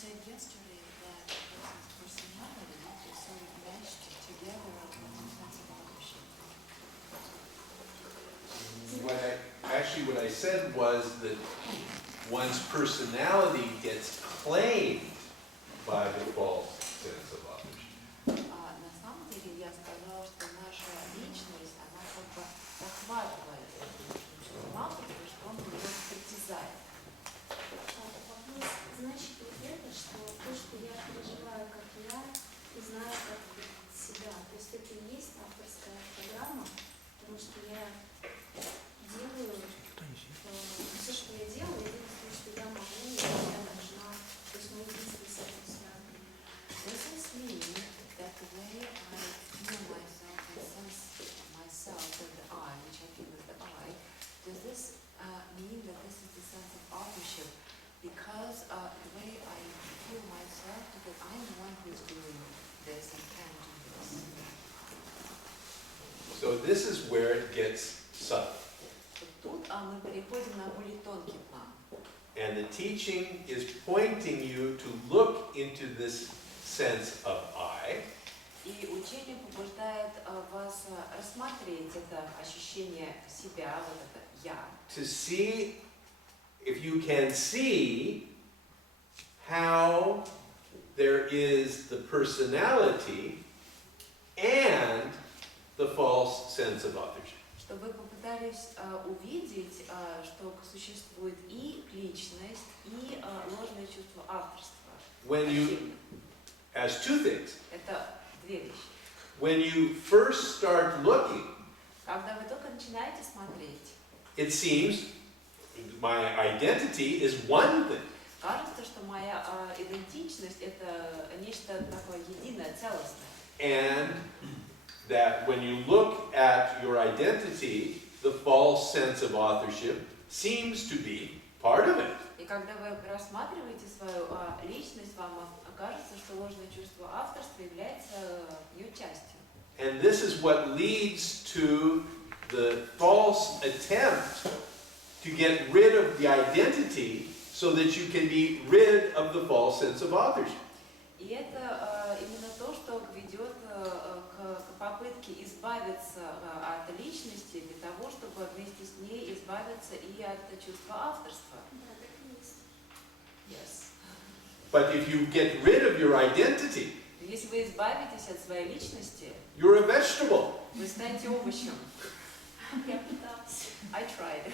said yesterday that a person's personality is sort of meshed together with a sense of authorship. What I said was that one's personality gets claimed by the false sense of authorship. На самом деле я сказала, что наша личность, она как бы захватывает мало того, что он ее притязает. Вопрос, значит ли это, что то, что я переживаю как я, и знаю как себя, то есть это и есть авторская программа, потому что я делаю все, что я делаю, единственное, что я могу, я должна, то есть мои действия с этим связаны. Does this mean that the way I feel myself and sense myself as the I, which I feel as the I, does this mean that this is the sense of authorship? Because the way I feel myself, that I'm the one who's doing this and can do this. So this is where it gets subtle. Тут мы переходим на более тонкий план. And the teaching is pointing you to look into this sense of I. И учение побуждает вас рассмотреть это ощущение себя, вот это я. To see if you can see how there is the personality and the false sense of authorship. Чтобы вы попытались увидеть, что существует и личность, и ложное чувство авторства. When you, as two things. Это две вещи. When you first start looking, Когда вы только начинаете смотреть, it seems my identity is one thing. кажется, что моя идентичность это нечто такое единое, целостное. And that when you look at your identity, the false sense of authorship seems to be part of it. И когда вы рассматриваете свою личность, вам окажется, что ложное чувство авторства является ее частью. And this is what leads to the false attempt to get rid of the identity so that you can be rid of the false sense of authorship. И это именно то, что ведет к попытке избавиться от личности для того, чтобы вместе с ней избавиться и от чувства авторства. Да, так и есть. Yes. But if you get rid of your identity, Если вы избавитесь от своей личности, you're a vegetable. вы станете овощем. Я пыталась. I tried.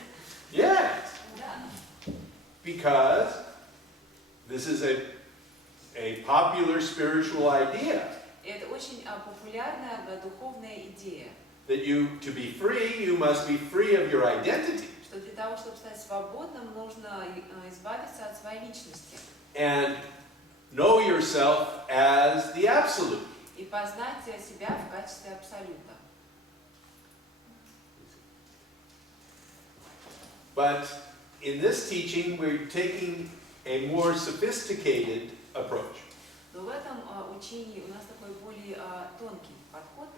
Yes. Да. Because this is a popular spiritual idea. И это очень популярная духовная идея, That to be free, you must be free of your identity. что для того, чтобы стать свободным, нужно избавиться от своей личности And know yourself as the absolute. и познать себя в качестве абсолюта. But in this teaching, we're taking a more sophisticated approach. Но в этом учении у нас такой более тонкий подход,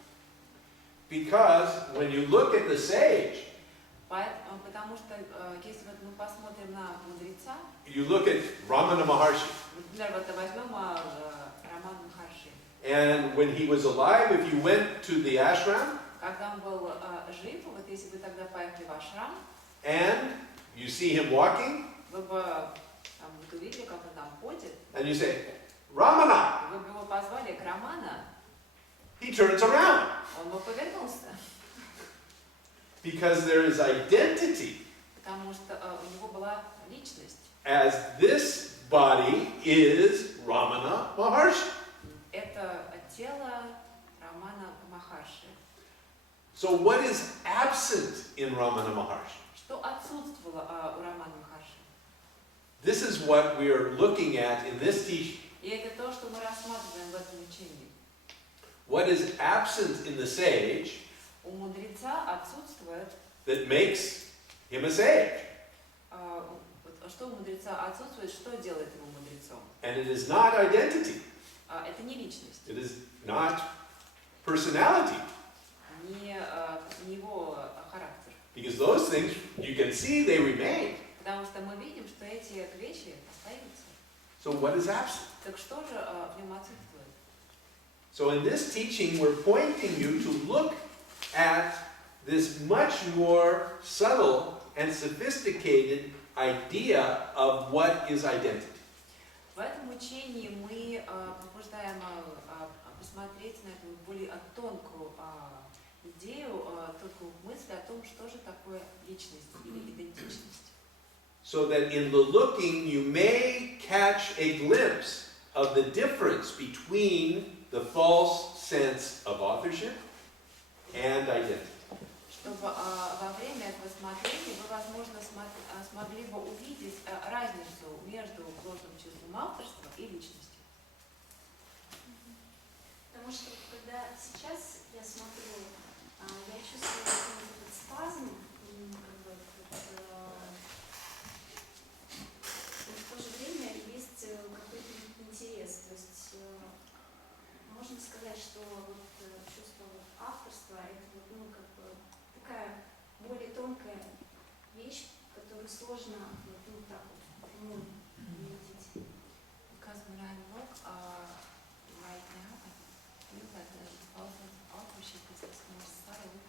Because when you look at the sage, потому что если вот мы посмотрим на мудреца, you look at Ramana Maharshi. например, вот возьмем Роман Махарши, And when he was alive, if you went to the ashram, когда он был жив, вот если вы тогда поехали в ашрам, and you see him walking, вы бы там, увидели, как он там ходит, and you say, Ramana, вы бы его позвали к Романа, he turns around. он бы повернулся, Because there is identity, потому что у него была личность. as this body is Ramana Maharshi. Это тело Романа Махарши. So what is absent in Ramana Maharshi? Что отсутствовало у Романа Махарши? This is what we are looking at in this teaching. И это то, что мы рассматриваем в этом учении. What is absent in the sage У мудреца отсутствует, that makes him a sage? что у мудреца отсутствует, что делает его мудрецом? And it is not identity. Это не личность, It is not personality. не его характер. Because those things, you can see they remain. Потому что мы видим, что эти вещи остаются. So what is absent? Так что же в нем отсутствует? So in this teaching, we're pointing you to look at this much more subtle and sophisticated idea of what is identity. В этом учении мы побуждаем посмотреть на эту более тонкую идею, тонкую мысль о том, что же такое личность или идентичность. So that in the looking, you may catch a glimpse of the difference between the false sense of authorship and identity. Чтобы во время этого смотрения вы, возможно, смогли бы увидеть разницу между ложным чувством авторства и личностью. Потому что когда сейчас я смотрю, я чувствую этот спазм, как бы, и в то же время есть какой-то интерес. То есть можно сказать, что вот чувство авторства это вот, ну, как бы такая более тонкая вещь, которую сложно вот, ну, так вот увидеть. Because when I look right now, I feel that the false authorship is this more subtle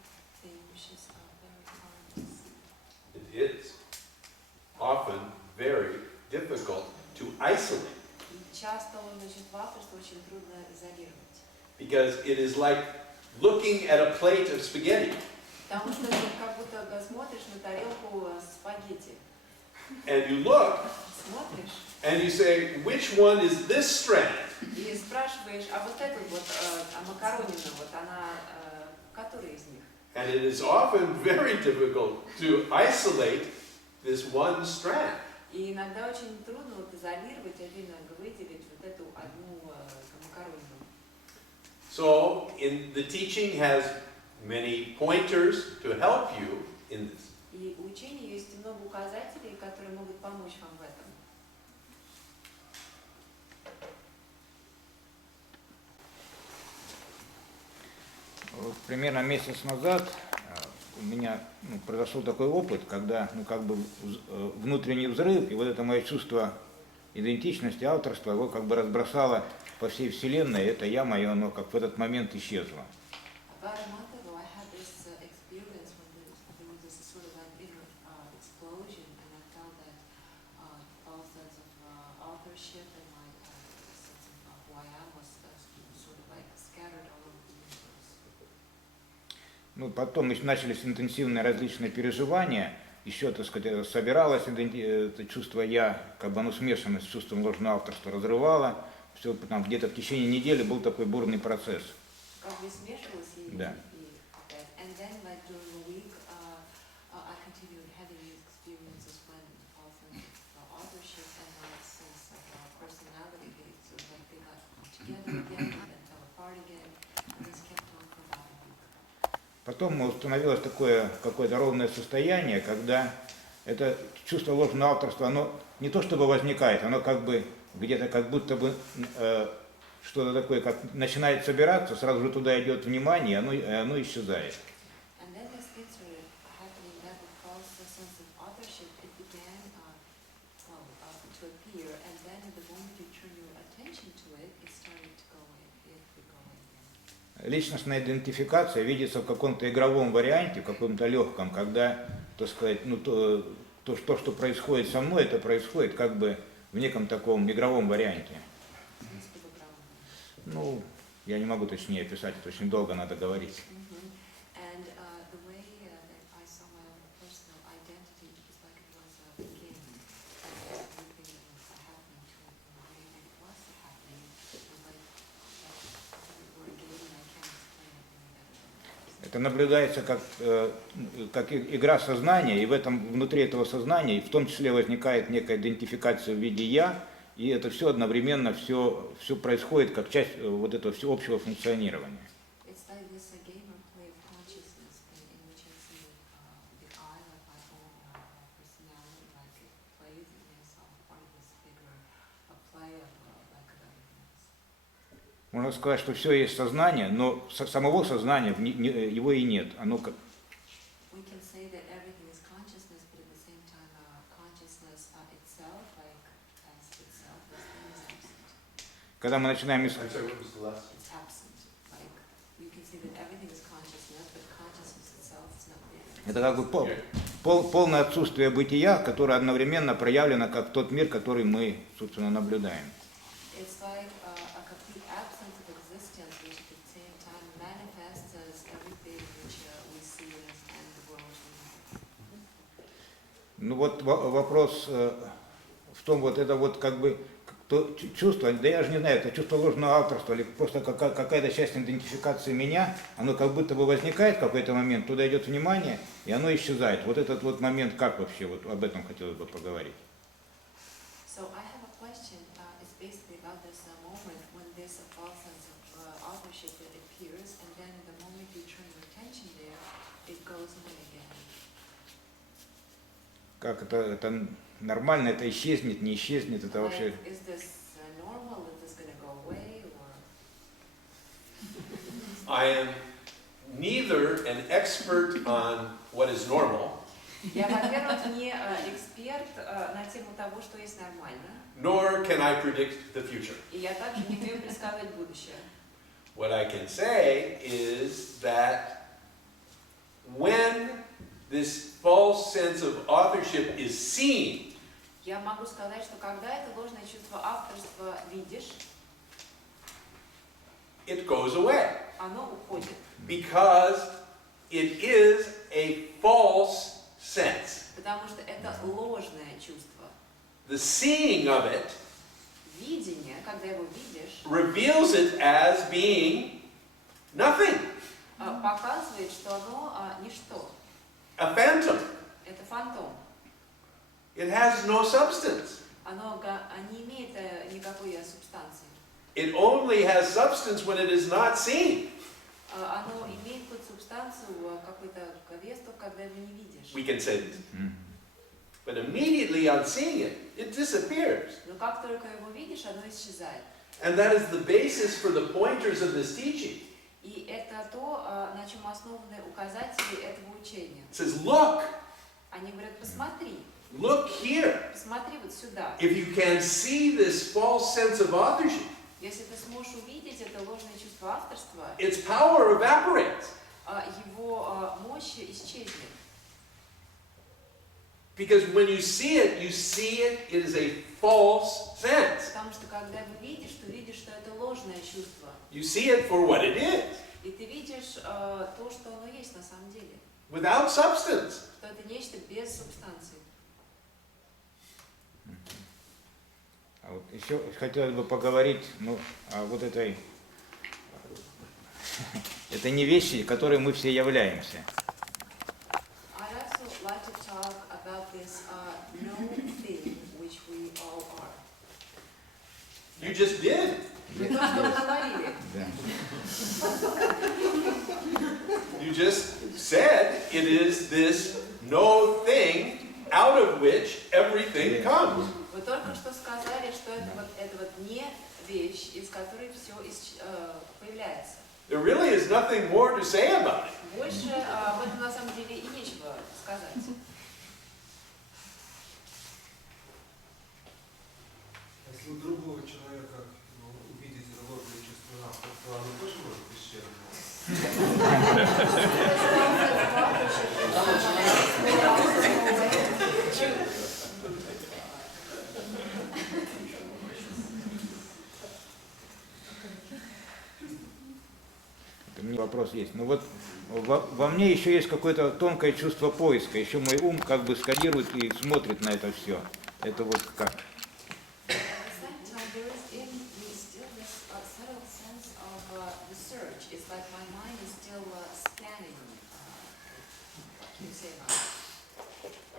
thing, which is very hard to see. It is often very difficult to isolate И часто ложное чувство авторства очень трудно изолировать. because it is like looking at a plate of spaghetti. Потому что ты как будто смотришь на тарелку спагетти. And you look Смотришь and you say, which one is this strand? и спрашиваешь, а вот эта вот макаронина, вот она, которая из них? And it is often very difficult to isolate this one strand. И иногда очень трудно вот изолировать, отдельно выделить вот эту одну макаронину. So, the teaching has many pointers to help you in this. И у учения есть много указателей, которые могут помочь вам в этом. Вот примерно месяц назад у меня произошел такой опыт, когда как бы внутренний взрыв, и вот это мое чувство идентичности, авторства, его как бы разбросало по всей вселенной, это я мое, оно как в этот момент исчезло. About a month ago, I had this experience when there was this sort of an inner explosion, and I felt that all sense of authorship and my sense of who I am was sort of like scattered all over the universe. Ну, потом начались интенсивные различные переживания, еще, так сказать, собиралось это чувство я, как бы оно смешано с чувством ложного авторства, разрывало, все там где-то в течение недели был такой бурный процесс. Как бы смешивалось и Да. and then like during the week, I continued having these experiences when all sense of authorship and my sense of personality, so like they got together again and then fell apart again, and this kept on for about a week. Потом установилось такое какое-то ровное состояние, когда это чувство ложного авторства, оно не то чтобы возникает, оно как бы где-то как будто бы что-то такое, как начинает собираться, сразу же туда идет внимание, и оно исчезает. And then this thing started happening that with false sense of authorship, it began to appear, and then the moment you turn your attention to it, it started to go away, it would go away. Личностная идентификация видится в каком-то игровом варианте, в каком-то легком, когда, так сказать, то, что происходит со мной, это происходит как бы в неком таком игровом варианте. Ну, я не могу точнее описать, это очень долго надо говорить. And the way that I saw my own personal identity was like it was a game, and everything that was happening to it in the way that it was happening was like we're a game, and I can't explain it any better. Это наблюдается как игра сознания, и в этом, внутри этого сознания, в том числе возникает некая идентификация в виде «я», и это все одновременно, все происходит как часть вот этого всеобщего функционирования. It's like this a game or play of consciousness in which I see the I, like my own personality, like it plays in myself, part of this bigger play of like everything else. Можно сказать, что все есть сознание, но самого сознания его и нет. Оно как We can say that everything is consciousness, but at the same time, consciousness itself, like as itself, is things когда мы начинаем I'm sorry, what was the last? absent. Like you can see that everything is consciousness, but consciousness itself is not there. это как бы полное отсутствие бытия, которое одновременно проявлено как тот мир, который мы, собственно, наблюдаем. It's like a complete absence of existence, which at the same time manifests as everything which we see and understand the world. Ну вот вопрос в том, вот это вот как бы чувство, да я же не знаю, это чувство ложного авторства или просто какая-то часть идентификации меня, оно как будто бы возникает в какой-то момент, туда идет внимание, и оно исчезает. Вот этот вот момент, как вообще, вот об этом хотелось бы поговорить. So I have a question. It's basically about this moment when there's a false sense of authorship that appears, and then the moment you turn your attention there, it goes away again. Как это нормально, это исчезнет, не исчезнет, это вообще... Like, is this normal? Is this going to go away, or? I am neither an expert on what is normal, Я, во-первых, не эксперт на тему того, что есть нормально, nor can I predict the future. и я также не умею предсказывать будущее. What I can say is that when this false sense of authorship is seen, Я могу сказать, что когда это ложное чувство авторства видишь, it goes away оно уходит. because it is a false sense. Потому что это ложное чувство. The seeing of it Видение, когда его видишь, reveals it as being nothing, показывает, что оно ничто. a phantom. Это фантом. It has no substance. Оно не имеет никакой субстанции. It only has substance when it is not seen. Оно имеет хоть субстанцию, какой-то вес, когда его не видишь. We can say this. But immediately on seeing it, it disappears. Но как только его видишь, оно исчезает. And that is the basis for the pointers of this teaching. И это то, на чем основаны указатели этого учения. It says, look, Они говорят, посмотри, look here. посмотри вот сюда. If you can see this false sense of authorship, Если ты сможешь увидеть это ложное чувство авторства, its power evaporates. его мощь исчезнет. Because when you see it it is a false sense. Потому что когда вы видишь, то видишь, что это ложное чувство. You see it for what it is, И ты видишь то, что оно есть на самом деле. without substance. Что это нечто без субстанции. А вот еще хотелось бы поговорить, о вот этой это не вещи, которые мы все являемся. I'd also like to talk about this known thing which we all are. You just did. Вы то, что вы говорили. Да. You just said it is this no thing out of which everything comes. Вы только что сказали, что это вот не вещь, из которой все появляется. There really is nothing more to say about it. Больше об этом на самом деле и нечего сказать. Если у другого человека увидеть это ложное чувство авторства, оно тоже может исчезнуть? У меня вопрос есть. Ну вот во мне еще есть какое-то тонкое чувство поиска. Еще мой ум как бы сканирует и смотрит на это все. Это вот как?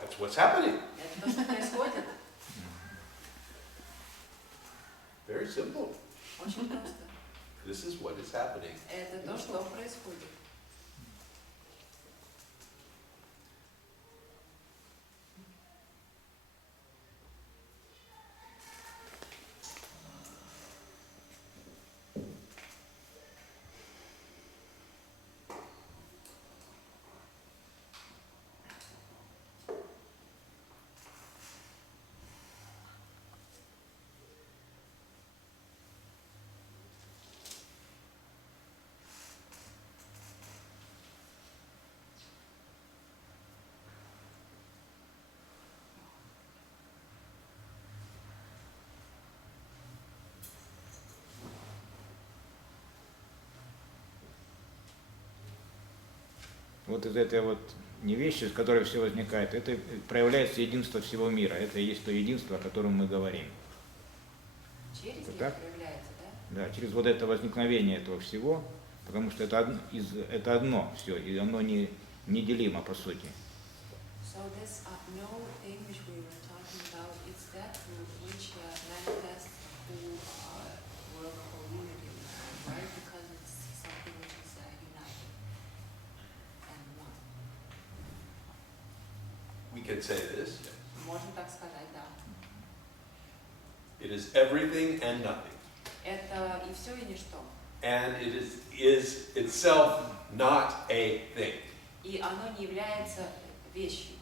That's what's happening. Это то, что происходит. Very simple. Очень просто. This is what is happening. Это то, что происходит. вот из этой вот не вещи, из которой все возникает, это проявляется единство всего мира. Это и есть то единство, о котором мы говорим. Через Это них так? проявляется, да? Да, через вот это возникновение этого всего, потому что это одно все, и оно неделимо по сути. So this no thing which we were talking about, it's that through which manifests the whole world, the whole unity, right? Because it's something which is united and one. We can say this. Можно так сказать, да. It is everything and nothing. Это и все, и ничто. And it is itself not a thing. И оно не является вещью.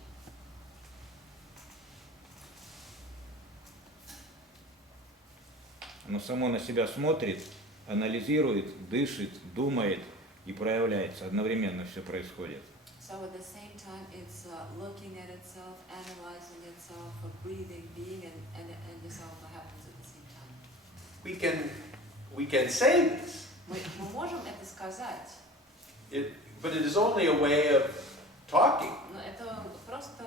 Оно само на себя смотрит, анализирует, дышит, думает и проявляется. Одновременно все происходит. So at the same time, it's looking at itself, analyzing itself, breathing, being, and this all happens at the same time. We can say this, Мы можем это сказать, but it is only a way of talking, но это просто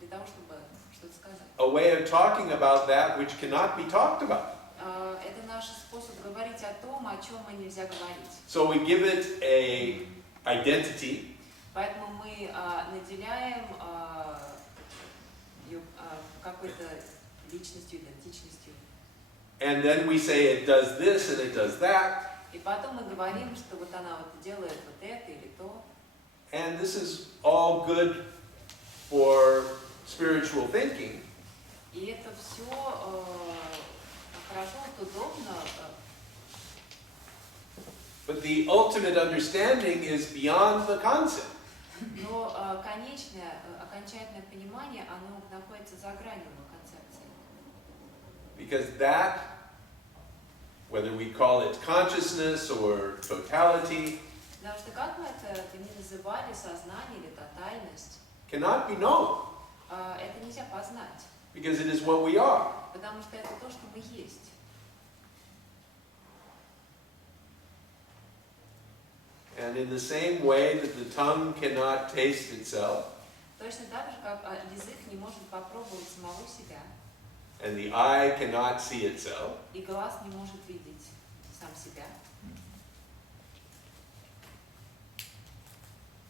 для того, чтобы что-то сказать. a way of talking about that which cannot be talked about. Это наш способ говорить о том, о чем нельзя говорить. So we give it a identity, Поэтому мы наделяем ее какой-то личностью, идентичностью. and then we say it does this and it does that, И потом мы говорим, что вот она вот делает вот это или то. and this is all good for spiritual thinking. И это все хорошо, вот удобно. But the ultimate understanding is beyond the concept. Но конечное, окончательное понимание, оно находится за гранью концепции. Because that, whether we call it consciousness or totality, Потому что как мы это не называли, сознание или тотальность, cannot be known. это нельзя познать. Because it is what we are. Потому что это то, что мы есть. And in the same way that the tongue cannot taste itself, Точно так же, как язык не может попробовать самого себя, and the eye cannot see itself, и глаз не может видеть сам себя,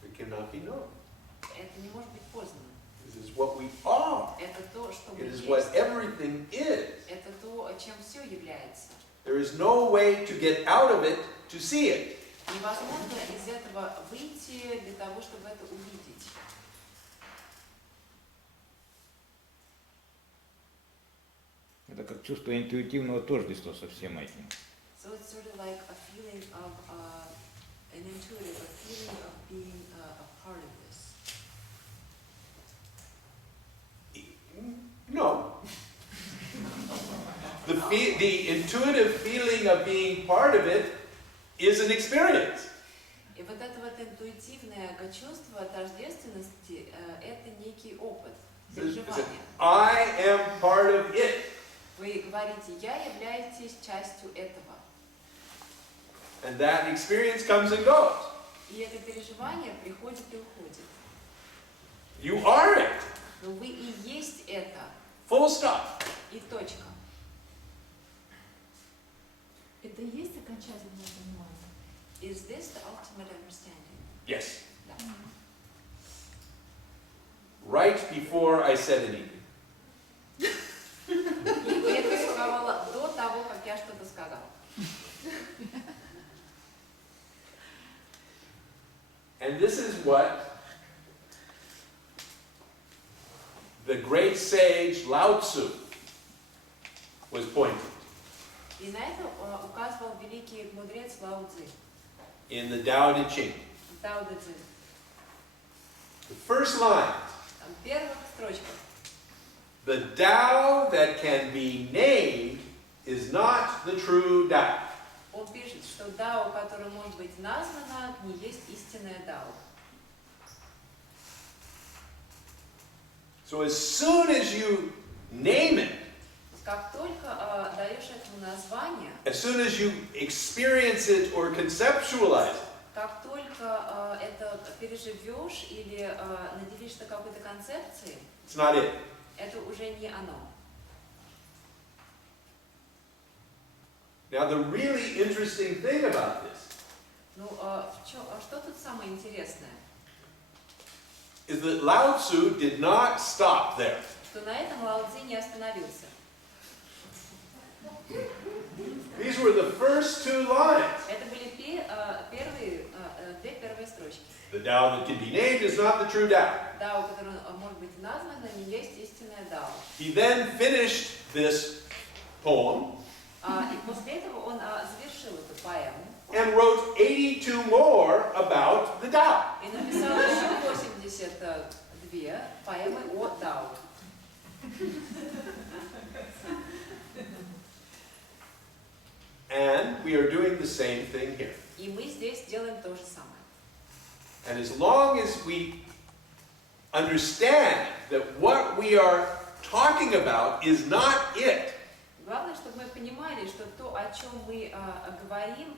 it cannot be known. это не может быть познано. This is what we are. Это то, что мы It is есть. what everything is. Это то, чем все является. There is no way to get out of it to see it. Невозможно из этого выйти для того, чтобы это увидеть. Это как чувство интуитивного тождества со всем этим. So it's sort of like a feeling of an intuitive, a feeling of being a part of this. No. The intuitive feeling of being part of it is an experience. И вот это вот интуитивное чувство тождественности, это некий опыт, переживание. I am part of it. Вы говорите, я являюсь частью этого. And that experience comes and goes. И это переживание приходит и уходит. You are it. Но вы и есть это. Full stop. И точка. Это и есть окончательное понимание? Is this the ultimate understanding? Yes. Да. Right before I said anything. И это сказала до того, как я что-то сказал. And this is what the great sage Lao Tzu was pointing И на это указывал великий мудрец Лао Цзы, in the Tao Te Ching. Дао Дэ Цзы. The first line, Там в первых строчках. the Tao that can be named is not the true Tao. Он пишет, что дао, которое может быть названо, не есть истинное дао. So as soon as you name it, То есть как только даешь этому название, as soon as you experience it or conceptualize it, как только только это переживешь или наделишься какой-то концепцией, it's not it. это уже не оно. Now, the really interesting thing about this Ну, что тут самое интересное? is that Lao Tzu did not stop there. Что на этом Лао Цзи не остановился. These were the first two lines. Это были две первые строчки. The Tao that can be named is not the true Tao. Дао, который может быть назван, но не есть истинное Дао. He then finished this poem И после этого он завершил эту поэму and wrote 82 more about the Tao. и написал еще 82 поэмы о Дао. And we are doing the same thing here. И мы здесь делаем то же самое. And as long as we understand that what we are talking about is not it, Главное, чтобы мы понимали, что то, о чем мы говорим,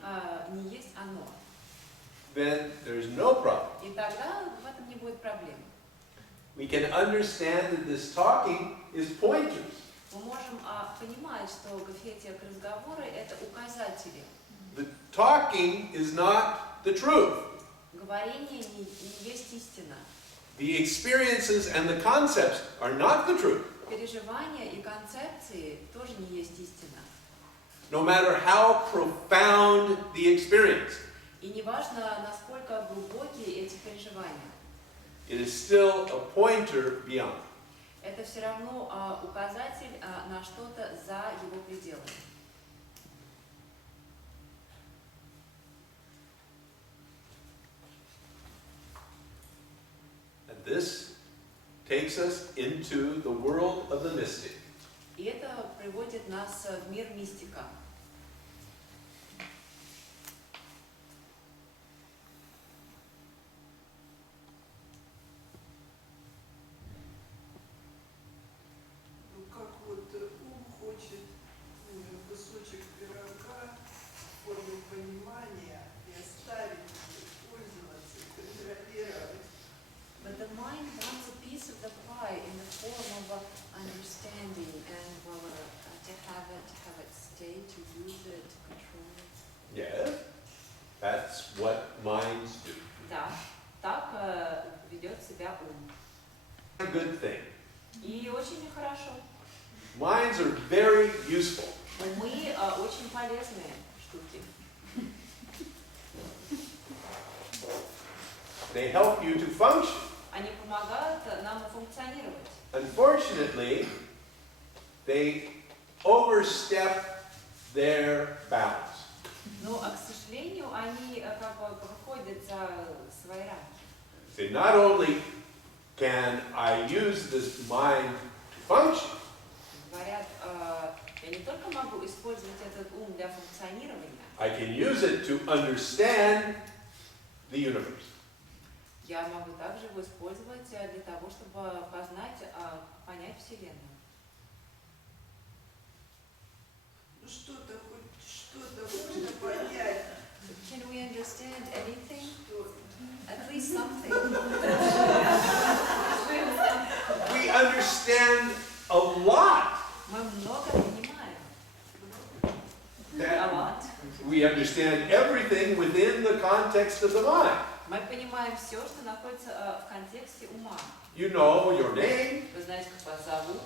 не есть оно. then there's no problem. И тогда в этом не будет проблем. We can understand that this talking is pointers. Мы можем понимать, что граффити разговоры – это указатели. The talking is not the truth. Говорение не есть истина. The experiences and the concepts are not the truth. Переживания и концепции тоже не есть истина. No matter how profound the experience, И не важно, насколько глубокие эти переживания. it is still a pointer beyond. Это все равно указатель на что-то за его пределами. And this takes us into the world of the mystic. И это приводит нас в мир мистика. Ну, как вот ум хочет кусочек пирога в форме понимания и оставить, пользоваться, контролировать. But the mind wants a piece of the pie in the form of understanding and to have it stay, to use it, to control it. Yes, that's what minds do. Да, так ведет себя ум. A good thing. И очень хорошо. Minds are very useful. Умы очень полезные штуки. They help you to function. Они помогают нам функционировать. Unfortunately, they overstep their bounds. Но, к сожалению, они как бы выходят за свои рамки. See, not only can I use this mind to function, Говорят, я не только могу использовать этот ум для функционирования, I can use it to understand the universe. я могу также его использовать для того, чтобы понять Вселенную. Ну что-то, хоть что-то можно понять. Can we understand anything? Что At least something. We understand a lot. Мы много понимаем. A That lot. we understand everything within the context of the mind. Мы понимаем все, что находится в контексте ума. You know your name. Вы знаете, как вас зовут.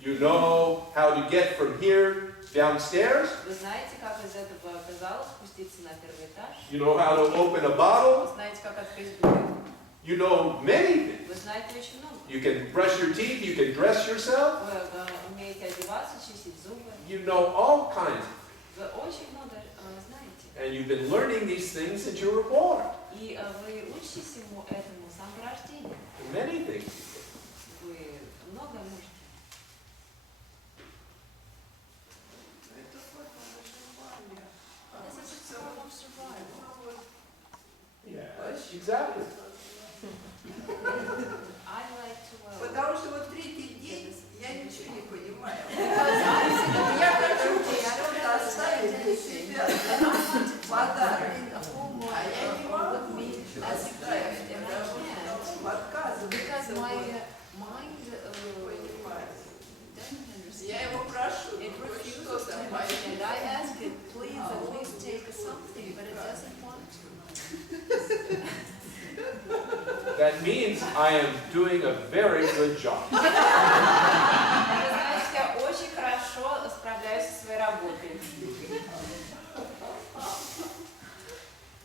You know how to get from here downstairs. Вы знаете, как из этого зала спуститься на первый этаж. You know how to open a bottle. Вы знаете, как открыть бутылку. You know many things. Вы знаете очень много. You can brush your teeth. You can dress yourself. Вы умеете одеваться, чистить зубы. You know all kinds of things. Вы очень много знаете. And you've been learning these things since you were born. И вы учитесь этому с самого рождения. Many things. Вы много можете. это форма выживания. This is a form of survival. Ну вот, Yes, exactly. I like to потому что вот третий день я ничего не понимаю. Because Я хочу что-то оставить для себя, подарок. А я не могу. That means I am doing a very good job. Это значит, я очень хорошо справляюсь со своей работой.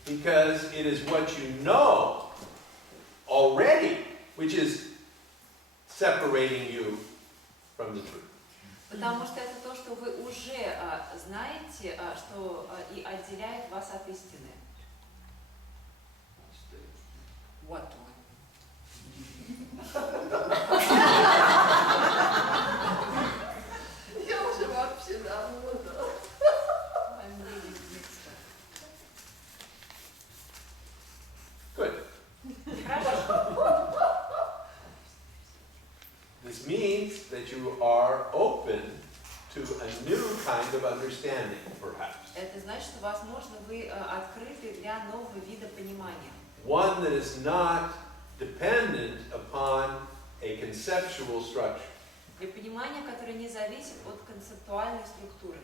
Because it is what you know already which is separating you from the truth. Потому что это то, что вы уже знаете, что и отделяет вас от истины. What one? Я уже вообще давно, да. I'm really mixed up. Good. Хорошо. This means that you are open to a new kind of understanding, perhaps. Это значит, что, возможно, вы открыты для нового вида понимания. One that is not dependent upon a conceptual structure. Для понимания, которое не зависит от концептуальной структуры.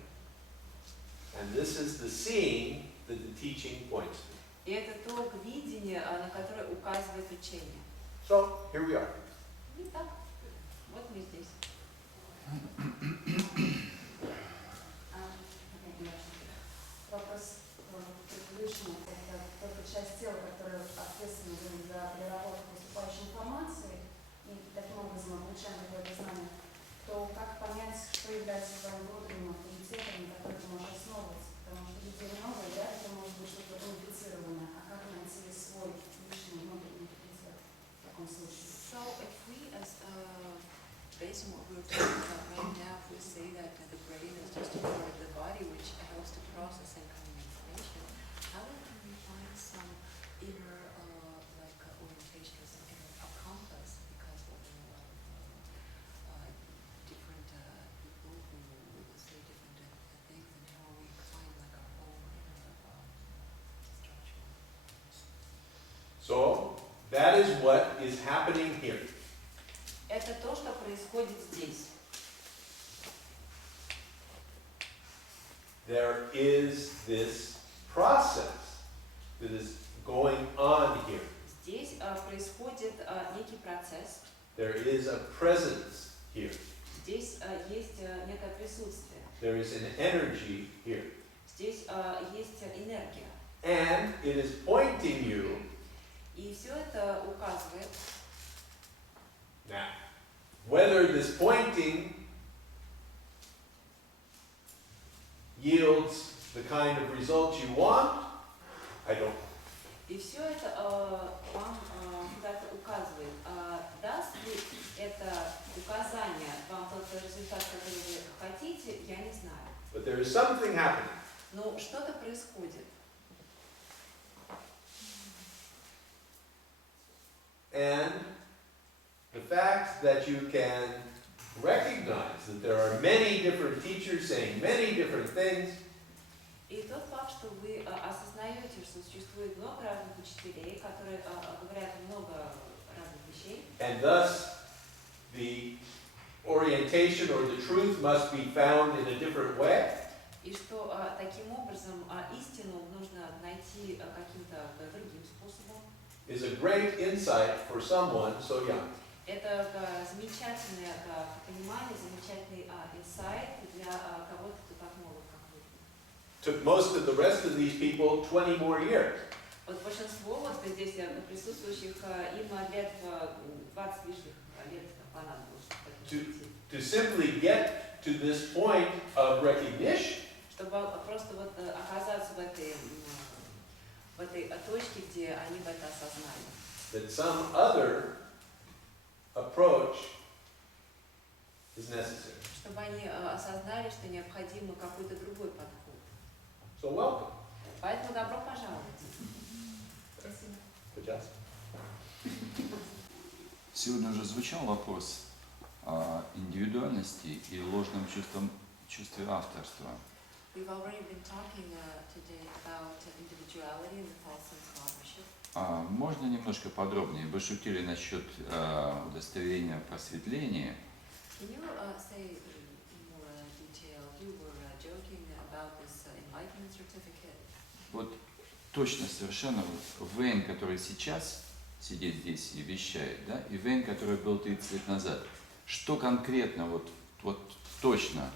And this is the seeing that the teaching points to. И это то видение, на которое указывает учение. So, here we are. Итак, вот мы здесь. Вопрос к предыдущему. Это только часть тела, которая ответственна за переработку поступающей информации, и таким образом мы получаем какое-то знание, то как понять, что является твоим внутренним авторитетом, на который ты можешь основываться? Потому что людей много, и вряд ли это может быть что-то унифицированное. А как найти свой личный внутренний авторитет в таком случае? So if we, as based on what we're talking about right now, if we say that the brain is just a part of the body which helps to process incoming information, how can we find some inner orientation or some inner compass? Because we know a lot of different people who say different things, and how we find like our own inner structure. So, that is what is happening here. Это то, что происходит здесь. There is this process that is going on here. Здесь происходит некий процесс. There is a presence here. Здесь есть некое присутствие. There is an energy here. Здесь есть энергия. And it is pointing you. И все это указывает. Now, whether this pointing yields the kind of results you want, I don't know. И все это вам куда-то указывает. Даст ли это указание вам тот результат, который вы хотите, я не знаю. But there is something happening. Но что-то происходит. And the fact that you can recognize that there are many different teachers saying many different things. И тот факт, что вы осознаете, что существует много разных учителей, которые говорят много разных вещей. And thus, the orientation or the truth must be found in a different way. И что таким образом истину нужно найти каким-то другим способом. Is a great insight for someone so young. Это замечательное понимание, замечательный инсайт для кого-то, кто так молод, как вы. Took most of the rest of these people 20 more years. Вот большинство вот здесь присутствующих, им для этого 20 лишних лет понадобилось, чтобы To simply get to this point of recognition. чтобы просто вот оказаться в этой точке, где они бы это осознали. That some other approach is necessary. Чтобы они осознали, что необходим какой-то другой подход. So welcome. Поэтому добро пожаловать. Спасибо. Пожалуйста. Сегодня уже звучал вопрос о индивидуальности и ложном чувстве авторства. We've already been talking today about individuality and the false sense of authorship. Можно немножко подробнее? Вы шутили насчет удостоверения просветления. Can you say in more detail? You were joking about this enlightenment certificate. Вот точно, совершенно Уэйн, который сейчас сидит здесь и вещает, да, и Уэйн, который был 30 лет назад. Что конкретно, вот точно,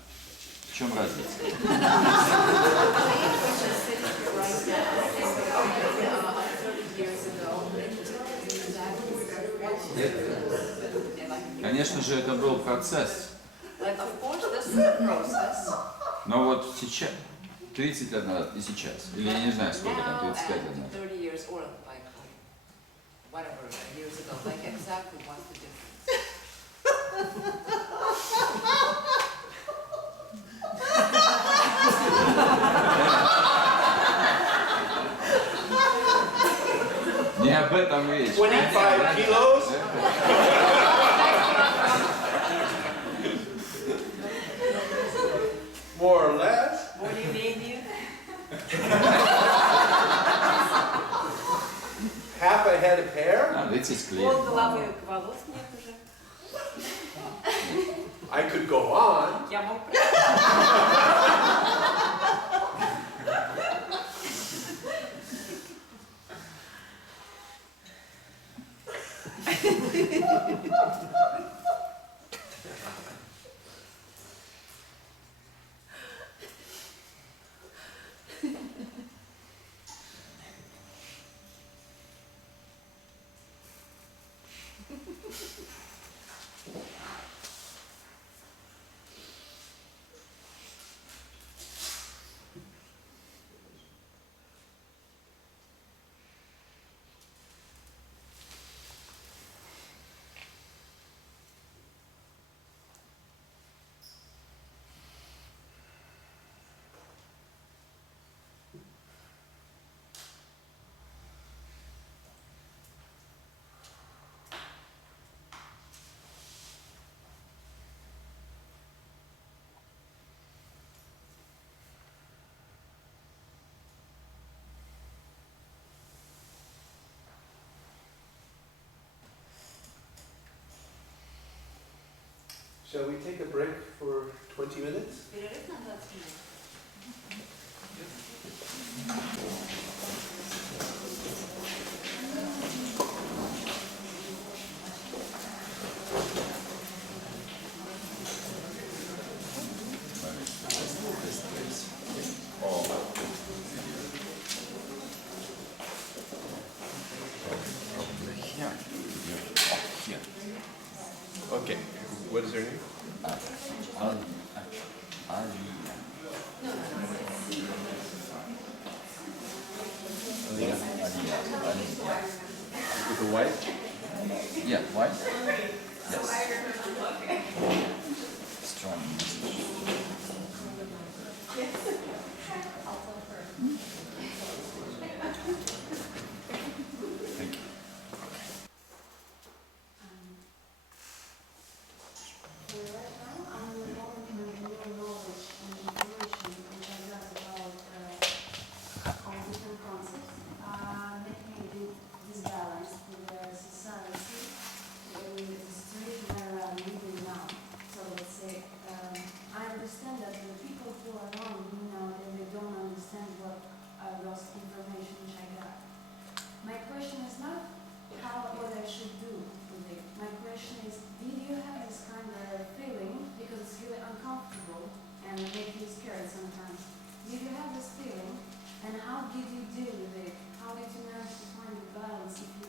в чем разница? Конечно же, это был процесс. Но вот сейчас, 30 лет назад и сейчас, или я не знаю, сколько там, 35 лет назад. Не об этом речь. 25 kilos? More or less? Более-менее. Half a head of hair? Лицо Пол склеено. головы волос нет уже. I could go on. Я мог Shall we take a break for 20 minutes? перерыв на 20 минут. Okay. What is her name? With the white? Yeah, why? Yes. Strong message. Thank you. Right now, I'm involved in new knowledge and information which I got about all different concepts, making a good disbalance with the society, with the situation where I'm living now. So let's say, I understand that the people who are around me now, they don't understand what those information which I got. My question is not what I should do with it. My question is, did you have this kind of feeling, because it's really uncomfortable and make you scared sometimes, did you have this feeling, and how did you deal with it? How did you manage to find the balance if you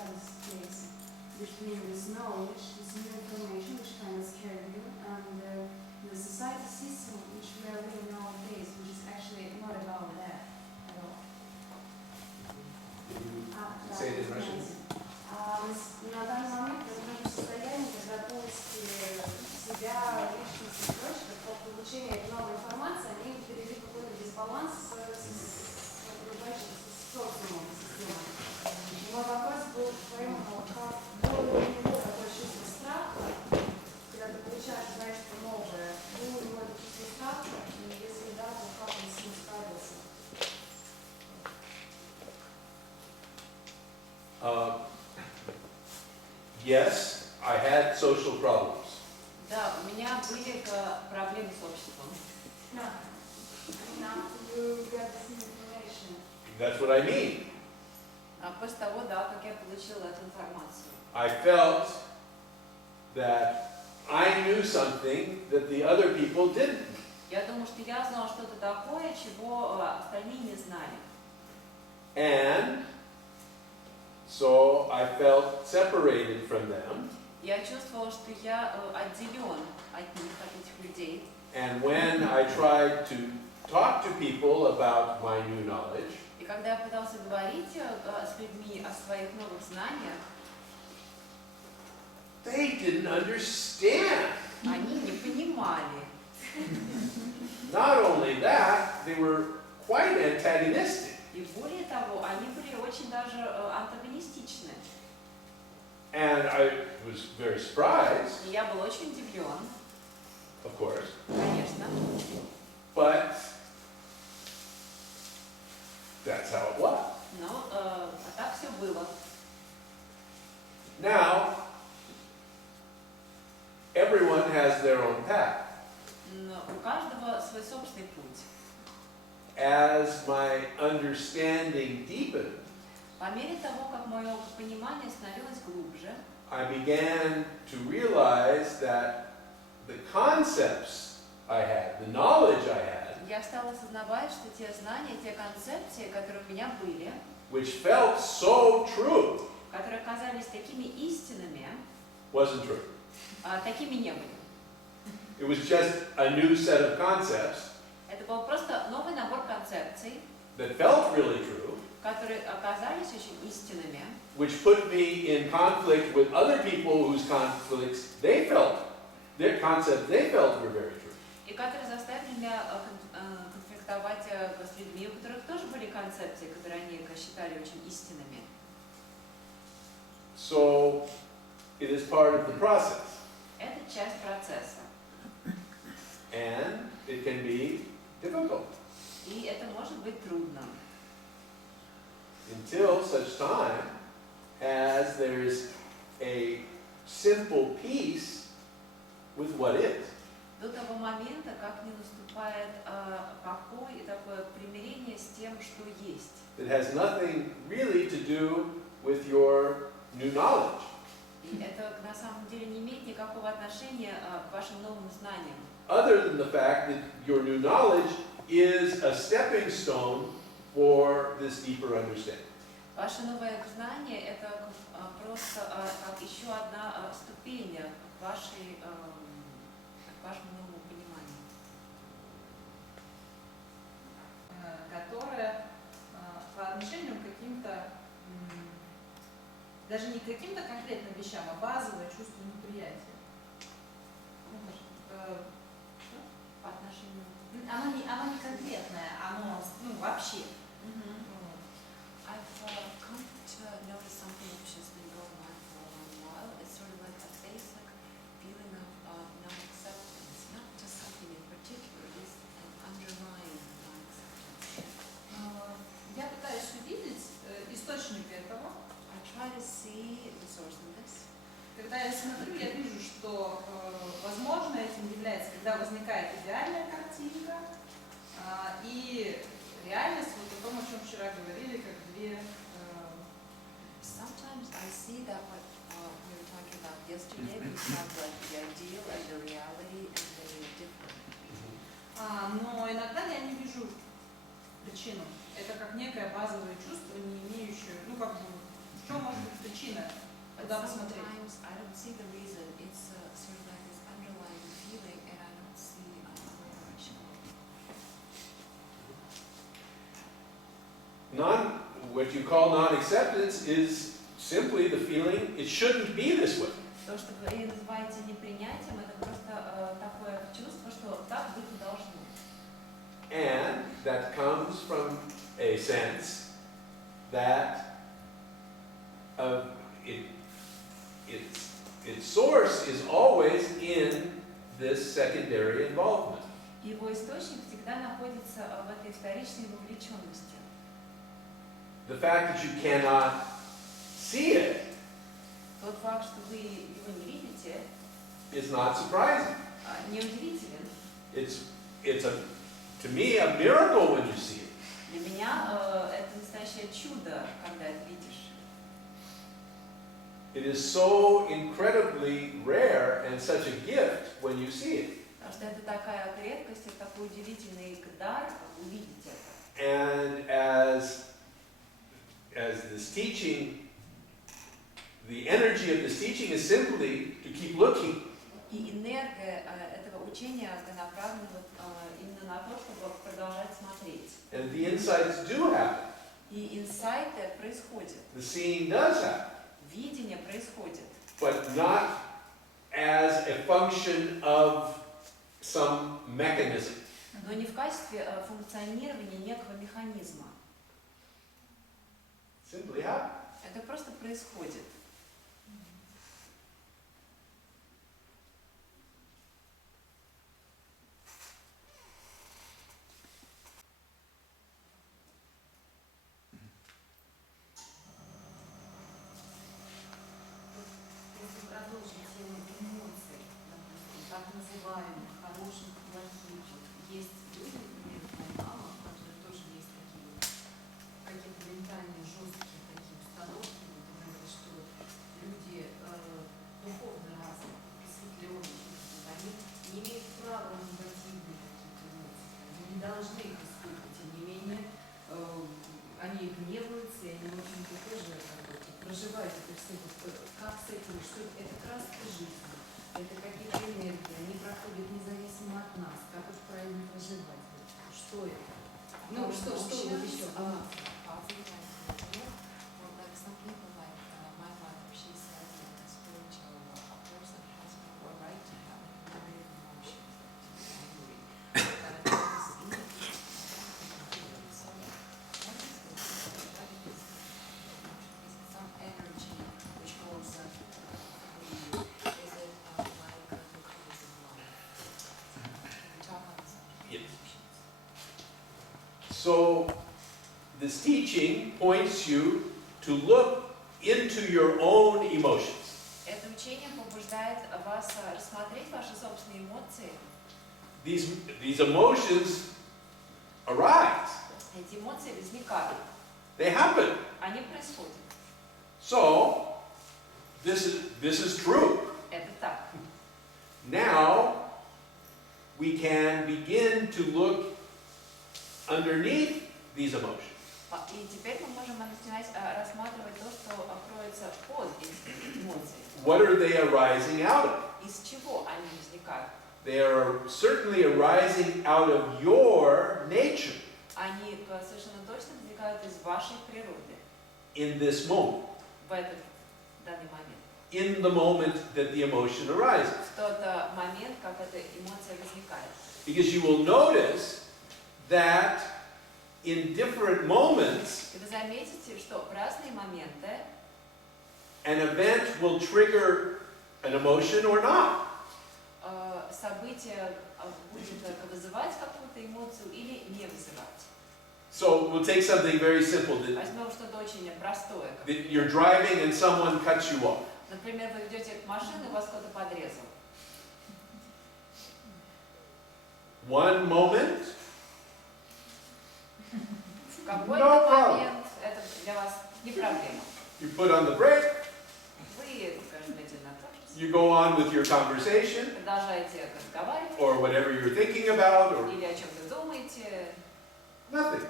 have this case between this knowledge, this new information which kind of scared you, and the society system which we are living nowadays, which is actually not about that at all? Say it in Russian. На данный момент я нахожусь в состоянии, когда поиски себя, личности и прочее, по получению новой информации, они перевели какой-то дисбаланс с окружающей социумом, системой. И мой вопрос был к твоему, как было ли у него такое чувство страха, когда ты получаешь, знаешь, что новое, было ли у него это чувство страха, и если да, то как он с ним справился? Yes, I had social problems. Да, у меня были проблемы с обществом. Now you got this new information. That's what I mean. После того, да, как я получила эту информацию. I felt that I knew something that the other people didn't. Я думаю, что я знала что-то такое, чего остальные не знали. And so I felt separated from them. Я чувствовала, что я отделен от них, от этих людей. And when I tried to talk to people about my new knowledge, И когда я пытался говорить с людьми о своих новых знаниях, they didn't understand. они не понимали. Not only that, they were quite antagonistic. И более того, они были очень даже антагонистичны. And I was very surprised, И я был очень удивлен, of course, конечно. but that's how it was. Но так все было. Now, everyone has their own path. Но у каждого свой собственный путь. As my understanding deepened, По мере того, как мое понимание становилось глубже, I began to realize that the concepts I had, the knowledge I had, я стала осознавать, что те знания, те концепции, которые у меня были, which felt so true, которые казались такими истинными, wasn't true. Такими не были. It was just a new set of concepts Это был просто новый набор концепций, that felt really true, которые оказались очень истинными, which put me in conflict with other people whose conflicts they felt, their concepts they felt were very true. и которые заставили меня конфликтовать с людьми, у которых тоже были концепции, которые они считали очень истинными. So it is part of the process, Это часть процесса. and it can be difficult И это может быть трудно. until such time as there is a simple peace with what is. До того момента, как не наступает покой и такое примирение с тем, что есть. It has nothing really to do with your new knowledge. И это на самом деле не имеет никакого отношения к вашим новым знаниям. Other than the fact that your new knowledge is a stepping stone for this deeper understanding. Ваше новое знание – это просто как еще одна ступень к вашему новому пониманию. Которая по отношению к каким-то, даже не к каким-то конкретным вещам, а базовое чувство неприятия. По отношению. Оно не конкретное, оно вообще. I've come to notice something which has been going on for a long while. It's sort of like a basic feeling of non-acceptance, not just something in particular, it is an underlying non-acceptance. Я пытаюсь увидеть источник этого. I try to see the source of this. Когда я смотрю, я вижу, что, возможно, этим является, когда возникает идеальная картинка и реальность, вот о том, о чем вчера говорили, как две... Sometimes I see that what we were talking about yesterday, we have like the ideal and the reality, and they are different. Но иногда я не вижу причину. Это как некое базовое чувство, не имеющее, в чем может быть причина? Куда посмотреть? Sometimes I don't see the reason. It's sort of like this underlying feeling, and I don't see What you call non-acceptance is simply the feeling it shouldn't be this way. То, что вы называете непринятием, это просто такое чувство, что так быть не должно. And that comes from a sense that its source is always in this secondary involvement. Его источник всегда находится в этой вторичной вовлеченности. The fact that you cannot see it Тот факт, что вы его не видите, is not surprising. неудивителен. It's to me a miracle when you see it. Для меня это настоящее чудо, когда это видишь. It is so incredibly rare and such a gift when you see it. Потому что это такая редкость, это такой удивительный дар увидеть это. And as this teaching, the energy of this teaching is simply to keep looking. И энергия этого учения направлена именно на то, чтобы продолжать смотреть. And the insights do happen. И инсайты происходят. The seeing does happen. Видение происходит. But not as a function of some mechanism. Но не в качестве функционирования некого механизма. Simply happen. Это просто происходит. Если продолжить тему эмоций, допустим, так называемых, хороших, плохих, есть люди, например, моя мама, у которой тоже есть такие вот какие-то ментальные жесткие такие установки, вот она говорит, что люди духовно развитые, просветленные, они не имеют права на негативные какие-то эмоции, они не должны их испытывать, тем не менее они гневаются, и они, в общем-то, тоже проживают это все, как с этим, что это краски жизни, это какие-то энергии, они проходят независимо от нас, как их правильно проживать, что это? Ну, что вот еще? So this teaching points you to look into your own emotions. Это учение побуждает вас рассмотреть ваши собственные эмоции. These emotions arise. Эти эмоции возникают. They happen. Они происходят. So this is true. Это так. Now we can begin to look underneath these emotions. И теперь мы можем начинать рассматривать то, что кроется под этими эмоциями. What are they arising out of? Из чего они возникают? They are certainly arising out of your nature Они совершенно точно возникают из вашей природы in this moment, в этот данный момент. in the moment that the emotion arises. В тот момент, как эта эмоция возникает. Because you will notice that in different moments, И вы заметите, что в разные моменты an event will trigger an emotion or not. Событие будет вызывать какую-то эмоцию или не вызывать. So we'll take something very simple. Возьмем что-то очень простое. That you're driving and someone cuts you off. Например, вы идете к машине, вас кто-то подрезал. One moment, В какой-то момент это для вас не проблема. you put on the brake, Вы нажмете на тормоз, you go on with your conversation, продолжаете разговаривать, or whatever you're thinking about, or или о чем-то думаете, nothing.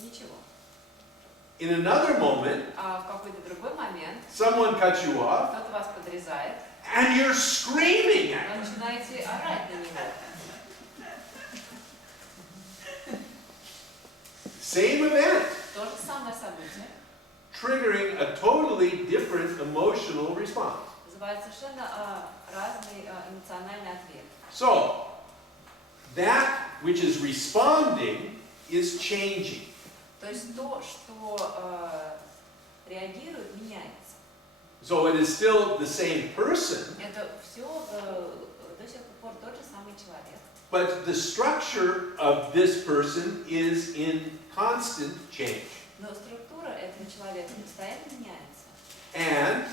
ничего. In another moment, А в какой-то другой момент someone cuts you off, кто-то вас подрезает, and you're screaming at вы them. начинаете орать на него. Same event, То же самое событие triggering a totally different emotional response. вызывает совершенно разный эмоциональный ответ. So, that which is responding is changing. То есть то, что реагирует, меняется. So it is still the same person, Это все до сих пор тот же самый человек. but the structure of this person is in constant change. Но структура этого человека постоянно меняется. And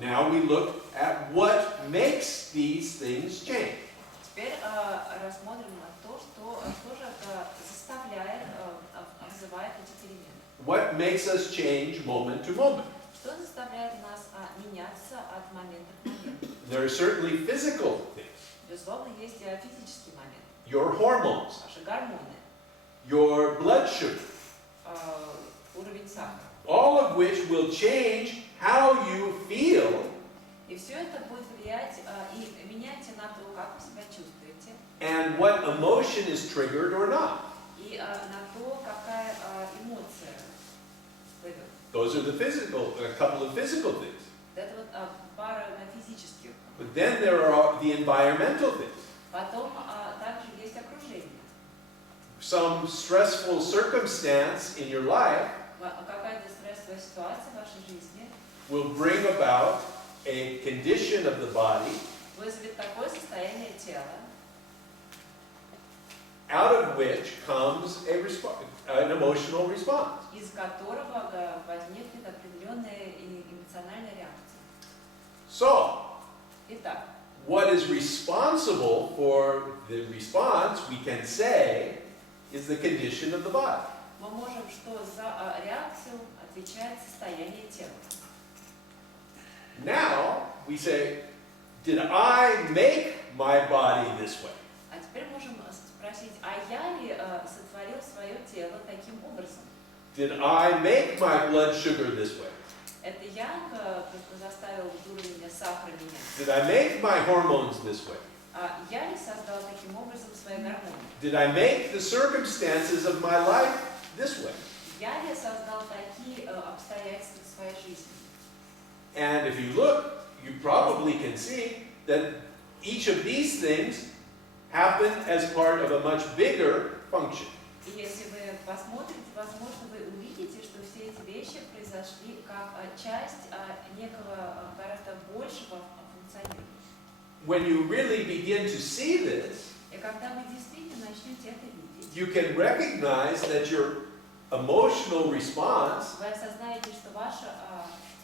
now we look at what makes these things change. Теперь рассмотрим на то, что же это заставляет What makes us change moment to moment? Что заставляет нас меняться от момента к моменту? There are certainly physical things. Безусловно, есть физический момент. Your hormones, Ваши гормоны, your blood sugar, уровень сахара. all of which will change how you feel И все это будет влиять и менять на то, как вы себя чувствуете, and what emotion is triggered or not. и на то, какая эмоция всплывет. Those are a couple of physical things. Это вот пара физических. But then there are the environmental things. Потом также есть окружение. Some stressful circumstance in your life Какая-то стрессовая ситуация в вашей жизни will bring about a condition of the body вызовет такое состояние тела, out of which comes an emotional response. из которого возникнет определенная эмоциональная реакция. So, Итак, what is responsible for the response, we can say, is the condition of the body. мы можем, что за реакцию отвечает состояние тела. Now, we say, did I make my body this way? А теперь можем спросить, а я ли сотворил свое тело таким образом? Did I make my blood sugar this way? Это я заставил уровень сахара менять? Did I make my hormones this way? А я ли создал таким образом свои гормоны? Did I make the circumstances of my life this way? Я ли создал такие обстоятельства в своей жизни? And if you look, you probably can see that each of these things happen as part of a much bigger function. И если вы посмотрите, возможно, вы увидите, что все эти вещи произошли как часть некого гораздо большего функционирования. When you really begin to see this, И когда вы действительно начнете это видеть, you can recognize that your emotional response вы осознаете, что ваша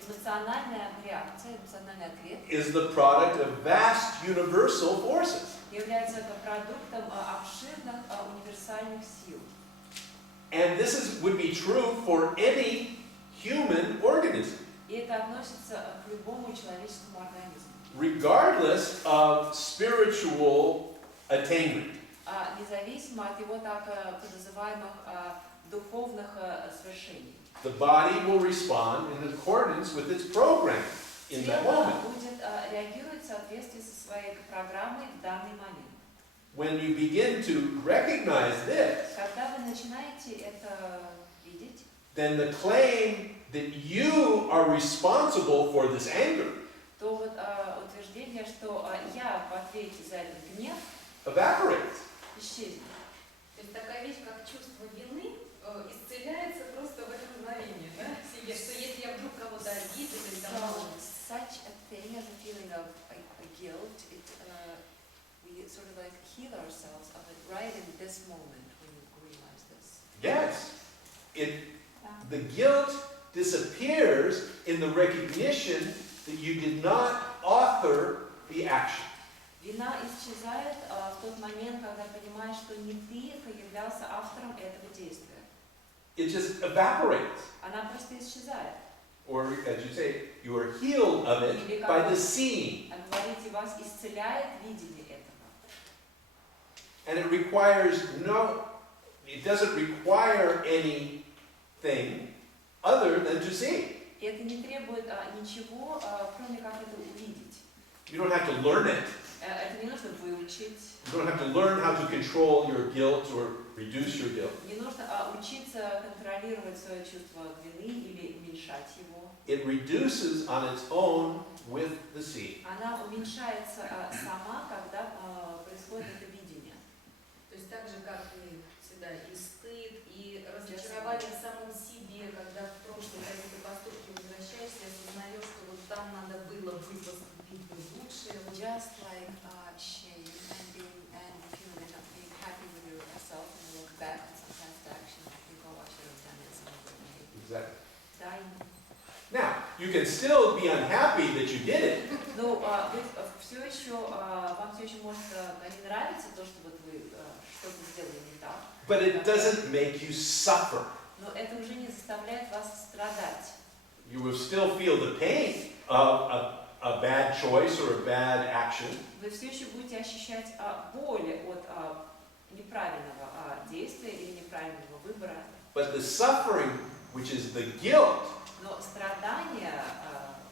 эмоциональная реакция, эмоциональный ответ is the product of vast universal forces. является продуктом обширных универсальных сил. And this would be true for any human organism, И это относится к любому человеческому организму. regardless of spiritual attainment. Независимо от его так называемых духовных свершений. The body will respond in accordance with its program in that Тело moment. будет реагировать в соответствии со своей программой в данный момент. When you begin to recognize this, Когда вы начинаете это видеть, then the claim that you are responsible for this anger то вот утверждение, что я в ответе за этот гнев, evaporates. исчезнет. То есть такая вещь, как чувство вины, исцеляется просто в это мгновение, да? Что если я вдруг кого-то обидела или там Such a thing as a feeling of guilt, we sort of like heal ourselves of it right in this moment when you realize this. Yes. The guilt disappears in the recognition that you did not author the action. Вина исчезает в тот момент, когда понимаешь, что не ты являлся автором этого действия. It just evaporates. Она просто исчезает. Or, as you say, you are healed of it by the seeing. Говорите, вас исцеляет видение этого. And it requires it doesn't require anything other than to see. И это не требует ничего, кроме как это увидеть. You don't have to learn it. Это не нужно выучить. You don't have to learn how to control your guilt or reduce your guilt. Не нужно учиться контролировать свое чувство вины или уменьшать его. It reduces on its own with the seeing. Она уменьшается сама, когда происходит это видение. То есть так же, как и всегда, и стыд, и разочарование в самом себе, когда в прошлые какие-то поступки возвращаешься, и осознаешь, что вот там надо было бы поступить лучше. Just like shame and feeling of being happy with yourself and you look back and sometimes the action you think, oh, I should have done it some other way. Exactly. Да, Now, you can still be unhappy that you did it. ну, вам все еще может не нравиться то, что вот вы что-то сделали не так. But it doesn't make you suffer. Но это уже не заставляет вас страдать. You will still feel the pain of a bad choice or a bad action. Вы все еще будете ощущать боль от неправильного действия или неправильного выбора. But the suffering, which is the guilt, Но страдание,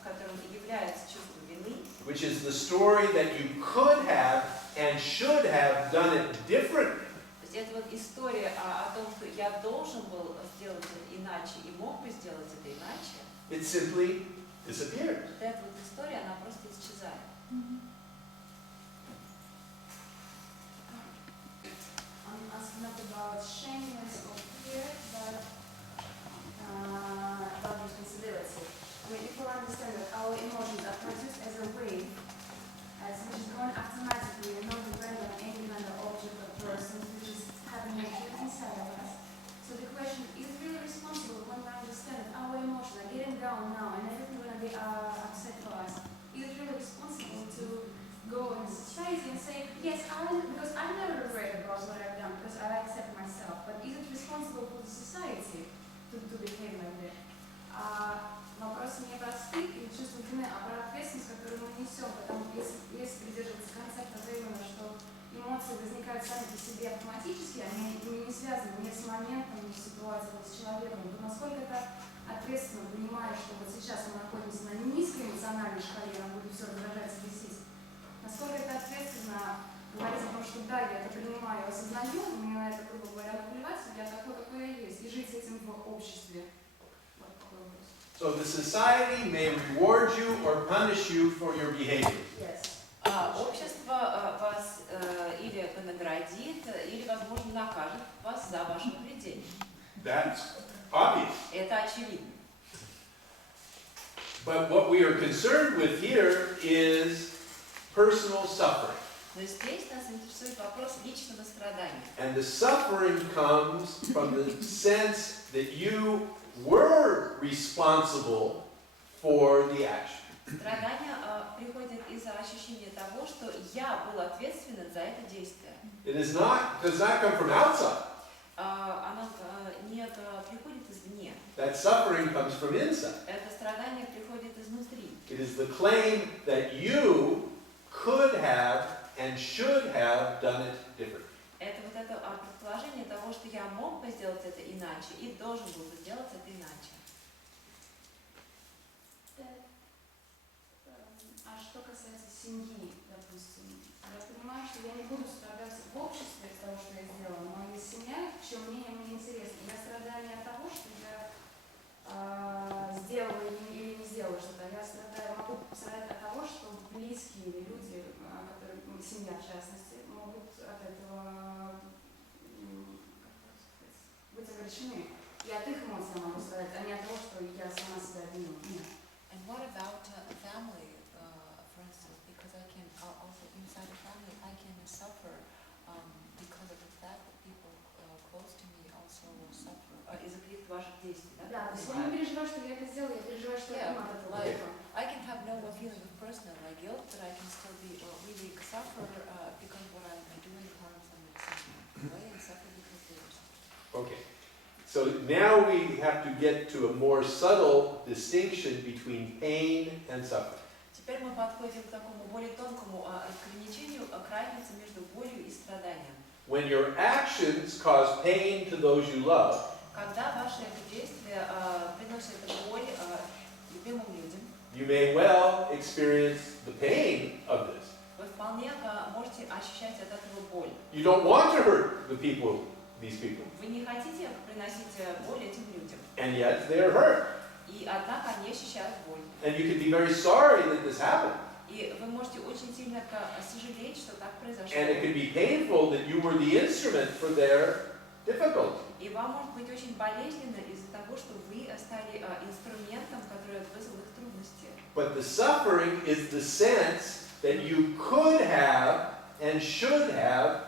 которым является чувство вины, which is the story that you could have and should have done it differently. то есть это вот история о том, что я должен был сделать это иначе и мог бы сделать это иначе. It simply disappears. Вот эта вот история, она просто исчезает. I'm asking not about shameless or fear, but about responsibility. I mean, if we understand that our emotions are produced as a wave, as which is going automatically and not dependent on any kind of object or person, which is happening inside of us. So the question is really responsible when we understand that our emotions are getting down now and everything going to be upset for us. Is it really responsible to go in society and say, yes, because I never regret about what I've done, because I accept myself, but is it responsible for the society to behave like that? Вопрос не про стыд или чувство вины, а про ответственность, которую мы несем, потому что если придерживаться концепта Уэйнома, что эмоции возникают сами по себе автоматически, они не связаны ни с моментом, ни с ситуацией, ни с человеком, то насколько это ответственно, понимая, что вот сейчас мы находимся на низкой эмоциональной шкале, нам будет все раздражать и бесить, насколько это ответственно говорить о том, что да, я это принимаю, осознаю, мне на это, грубо говоря, наплевать, я такой, какой я есть, и жить с этим в обществе. Вот такой вопрос. So the society may reward you or punish you for your behavior. Yes. Общество вас или наградит, или, возможно, накажет вас за ваше поведение. That's obvious. Это очевидно. But what we are concerned with here is personal suffering. Но здесь нас интересует вопрос личного страдания. And the suffering comes from the sense that you were responsible for the action. Страдание приходит из-за ощущения того, что я был ответственен за это действие. It does not come from outside. Оно не приходит извне. That suffering comes from inside. Это страдание приходит изнутри. It is the claim that you could have and should have done it differently. Это вот это предположение того, что я мог бы сделать это иначе и должен был бы сделать это иначе. А что касается семьи, допустим, я понимаю, что я не буду страдать в обществе от того, что я сделала, но есть семья, чье мнение мне интересно. Я страдаю не от того, что я сделала или не сделала что-то, я могу страдать от того, что близкие люди, которые, семья в частности, могут от этого быть огорчены. И от их эмоций я могу страдать, а не от того, что я сама себя обвинила. Нет. And what about a family, for instance, because I can also inside a family I can suffer because of the fact that people close to me also will suffer. Из-за каких-то ваших действий, да? Да, то есть я не переживаю, что я это сделала, я переживаю, что я от этого like, плохо. I can have no feeling of personal guilt, but I can still be really suffer because what I'm doing harms them in some way and suffer because they are suffering. Okay. So now we have to get to a more subtle distinction between pain and suffering. Теперь мы подходим к такому более тонкому ограничению, к разнице между болью и страданием. When your actions cause pain to those you love, Когда ваши действия приносят боль любимым людям, you may well experience the pain of this. вы вполне можете ощущать от этого боль. You don't want to hurt these people, Вы не хотите приносить боль этим людям. and yet they are hurt. И однако они ощущают боль. And you can be very sorry that this happened. И вы можете очень сильно сожалеть, что так произошло. And it can be painful that you were the instrument for their difficulty. И вам может быть очень болезненно из-за того, что вы стали инструментом, который вызвал их трудности. But the suffering is the sense that you could have and should have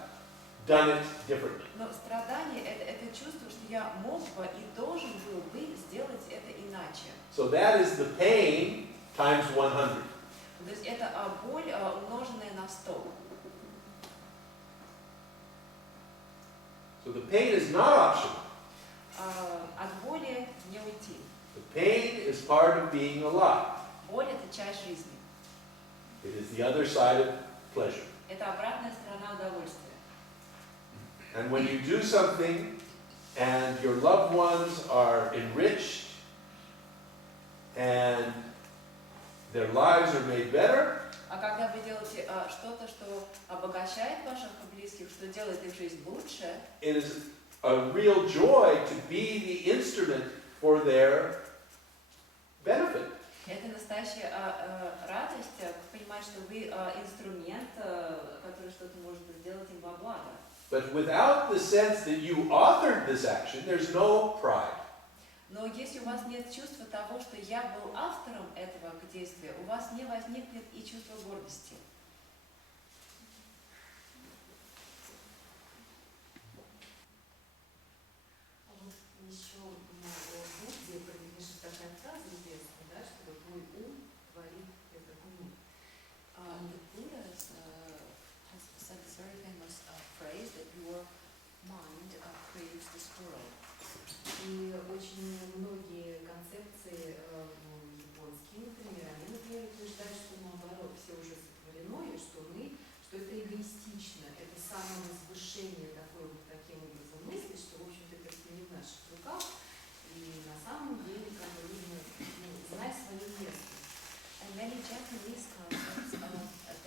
done it differently. Но страдание это чувство, что я мог бы и должен был бы сделать это иначе. So that is the pain times 100. То есть это боль, умноженная на 100. So the pain is not optional. От The pain is part of being alive. Боль – это часть жизни. It is the other side of pleasure. Это обратная сторона удовольствия. And when you do something and your loved ones are enriched and their lives are made better, А когда вы делаете что-то, что обогащает ваших близких, что делает их жизнь лучше, it is a real joy to be the instrument for their benefit. это настоящая радость понимать, что вы инструмент, который что-то может сделать им во благо. But without the sense that you authored this action, there's no pride. Но если у вас нет чувства того, что я был автором этого действия, у вас не возникнет и чувство гордости. Вот еще в Будде принадлежит такая фраза известная, да, что твой ум творит этот мир. The Buddha has said this very famous phrase that your mind creates this world. И очень многие концепции японские, например, они, например, утверждают, что наоборот, все уже сотворено, и что это эгоистично, это самовозвышение такое вот таким образом мысли, что, в общем-то, это не в наших руках, и на самом деле, как бы, нужно знать свое место. And many Japanese concepts,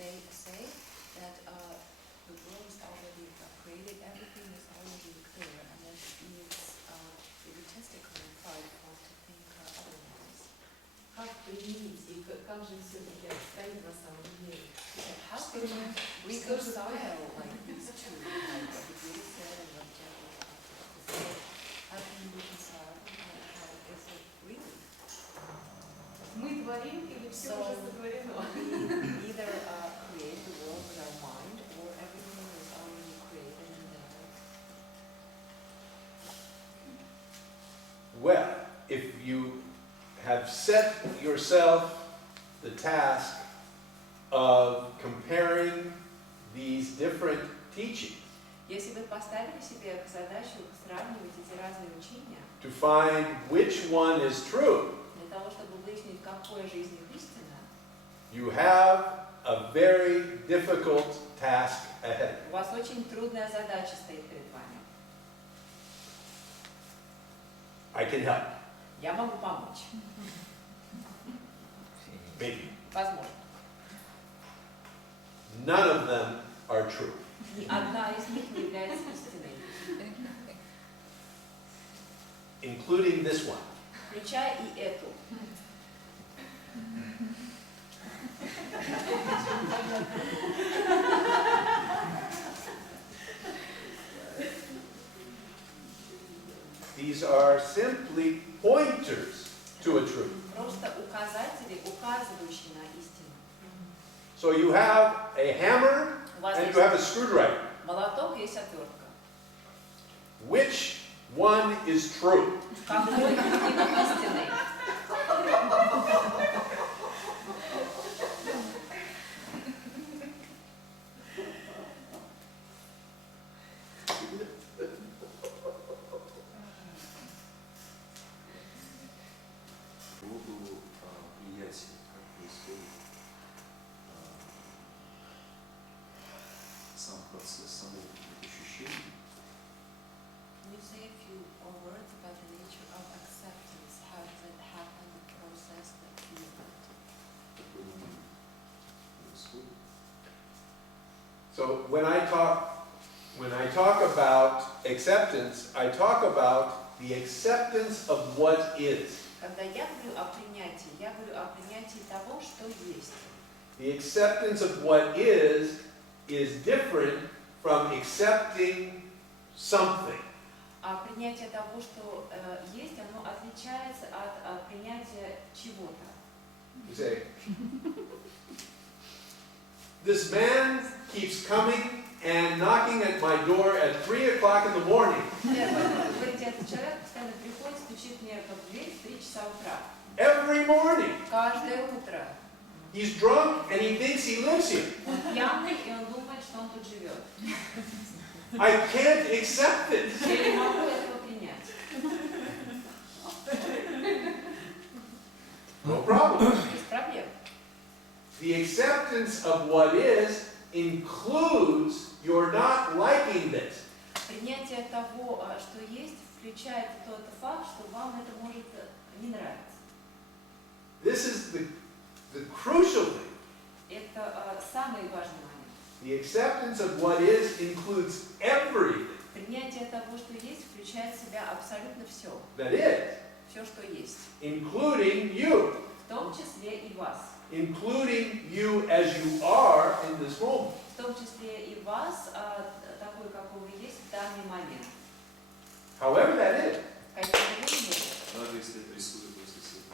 they say that the world is already created, everything is already clear, and that means egotistically prideful to think otherwise. Как примирить и как же все-таки обстоит на самом деле? How can you reconcile like these two, like what the Buddha said and what Japanese concepts say? How can you reconcile? How is it really? Мы творим или все уже сотворено? We either create the world with our mind, or everything is already created and there. Well, if you have set yourself the task of comparing these different teachings Если вы поставили себе задачу сравнивать эти разные учения, to find which one is true, для того, чтобы выяснить, какое же из них истина, you have a very difficult task ahead. у вас очень трудная задача стоит перед вами. I can help. Я могу помочь. Maybe. Возможно. None of them are true. Ни одна из них не является истиной. Including this one. Включая и эту. These are simply pointers to a truth. Просто указатели, указывающие на истину. So you have a hammer У вас and есть you have a screwdriver. молоток и есть отвертка. Which one is true? Какой из них истинный? По поводу принятия, как происходит сам процесс, само ощущение. Can you say a few words about the nature of acceptance? How does it happen, the process, the achievement? Такое момент происходит. So when I talk about acceptance, I talk about the acceptance of what is. Когда я говорю о принятии того, что есть. The acceptance of what is different from accepting something. А принятие того, что есть, оно отличается от принятия чего-то. You say, this man keeps coming and knocking at my door at 3 o'clock in the morning. Первое, вы говорите, этот человек постоянно приходит, стучит мне в дверь в 3 часа утра. Every morning. Каждое утро. He's drunk and he thinks he lives here. Он пьяный, и он думает, что он тут живет. I can't accept it. Я не могу этого принять. acceptance of what is includes your not liking this. Принятие того, что есть, включает тот факт, что вам это может не нравиться. This is the crucial thing. Это самый важный момент. The acceptance of what is includes everything Принятие того, что есть, включает в себя абсолютно все. that is, Все, что есть. including you, В том числе и вас. including you as you are in this moment. В том числе и вас, такой, какой вы есть в данный момент. However that is. Каким бы вы ни были. Даже если я трясу этого соседа.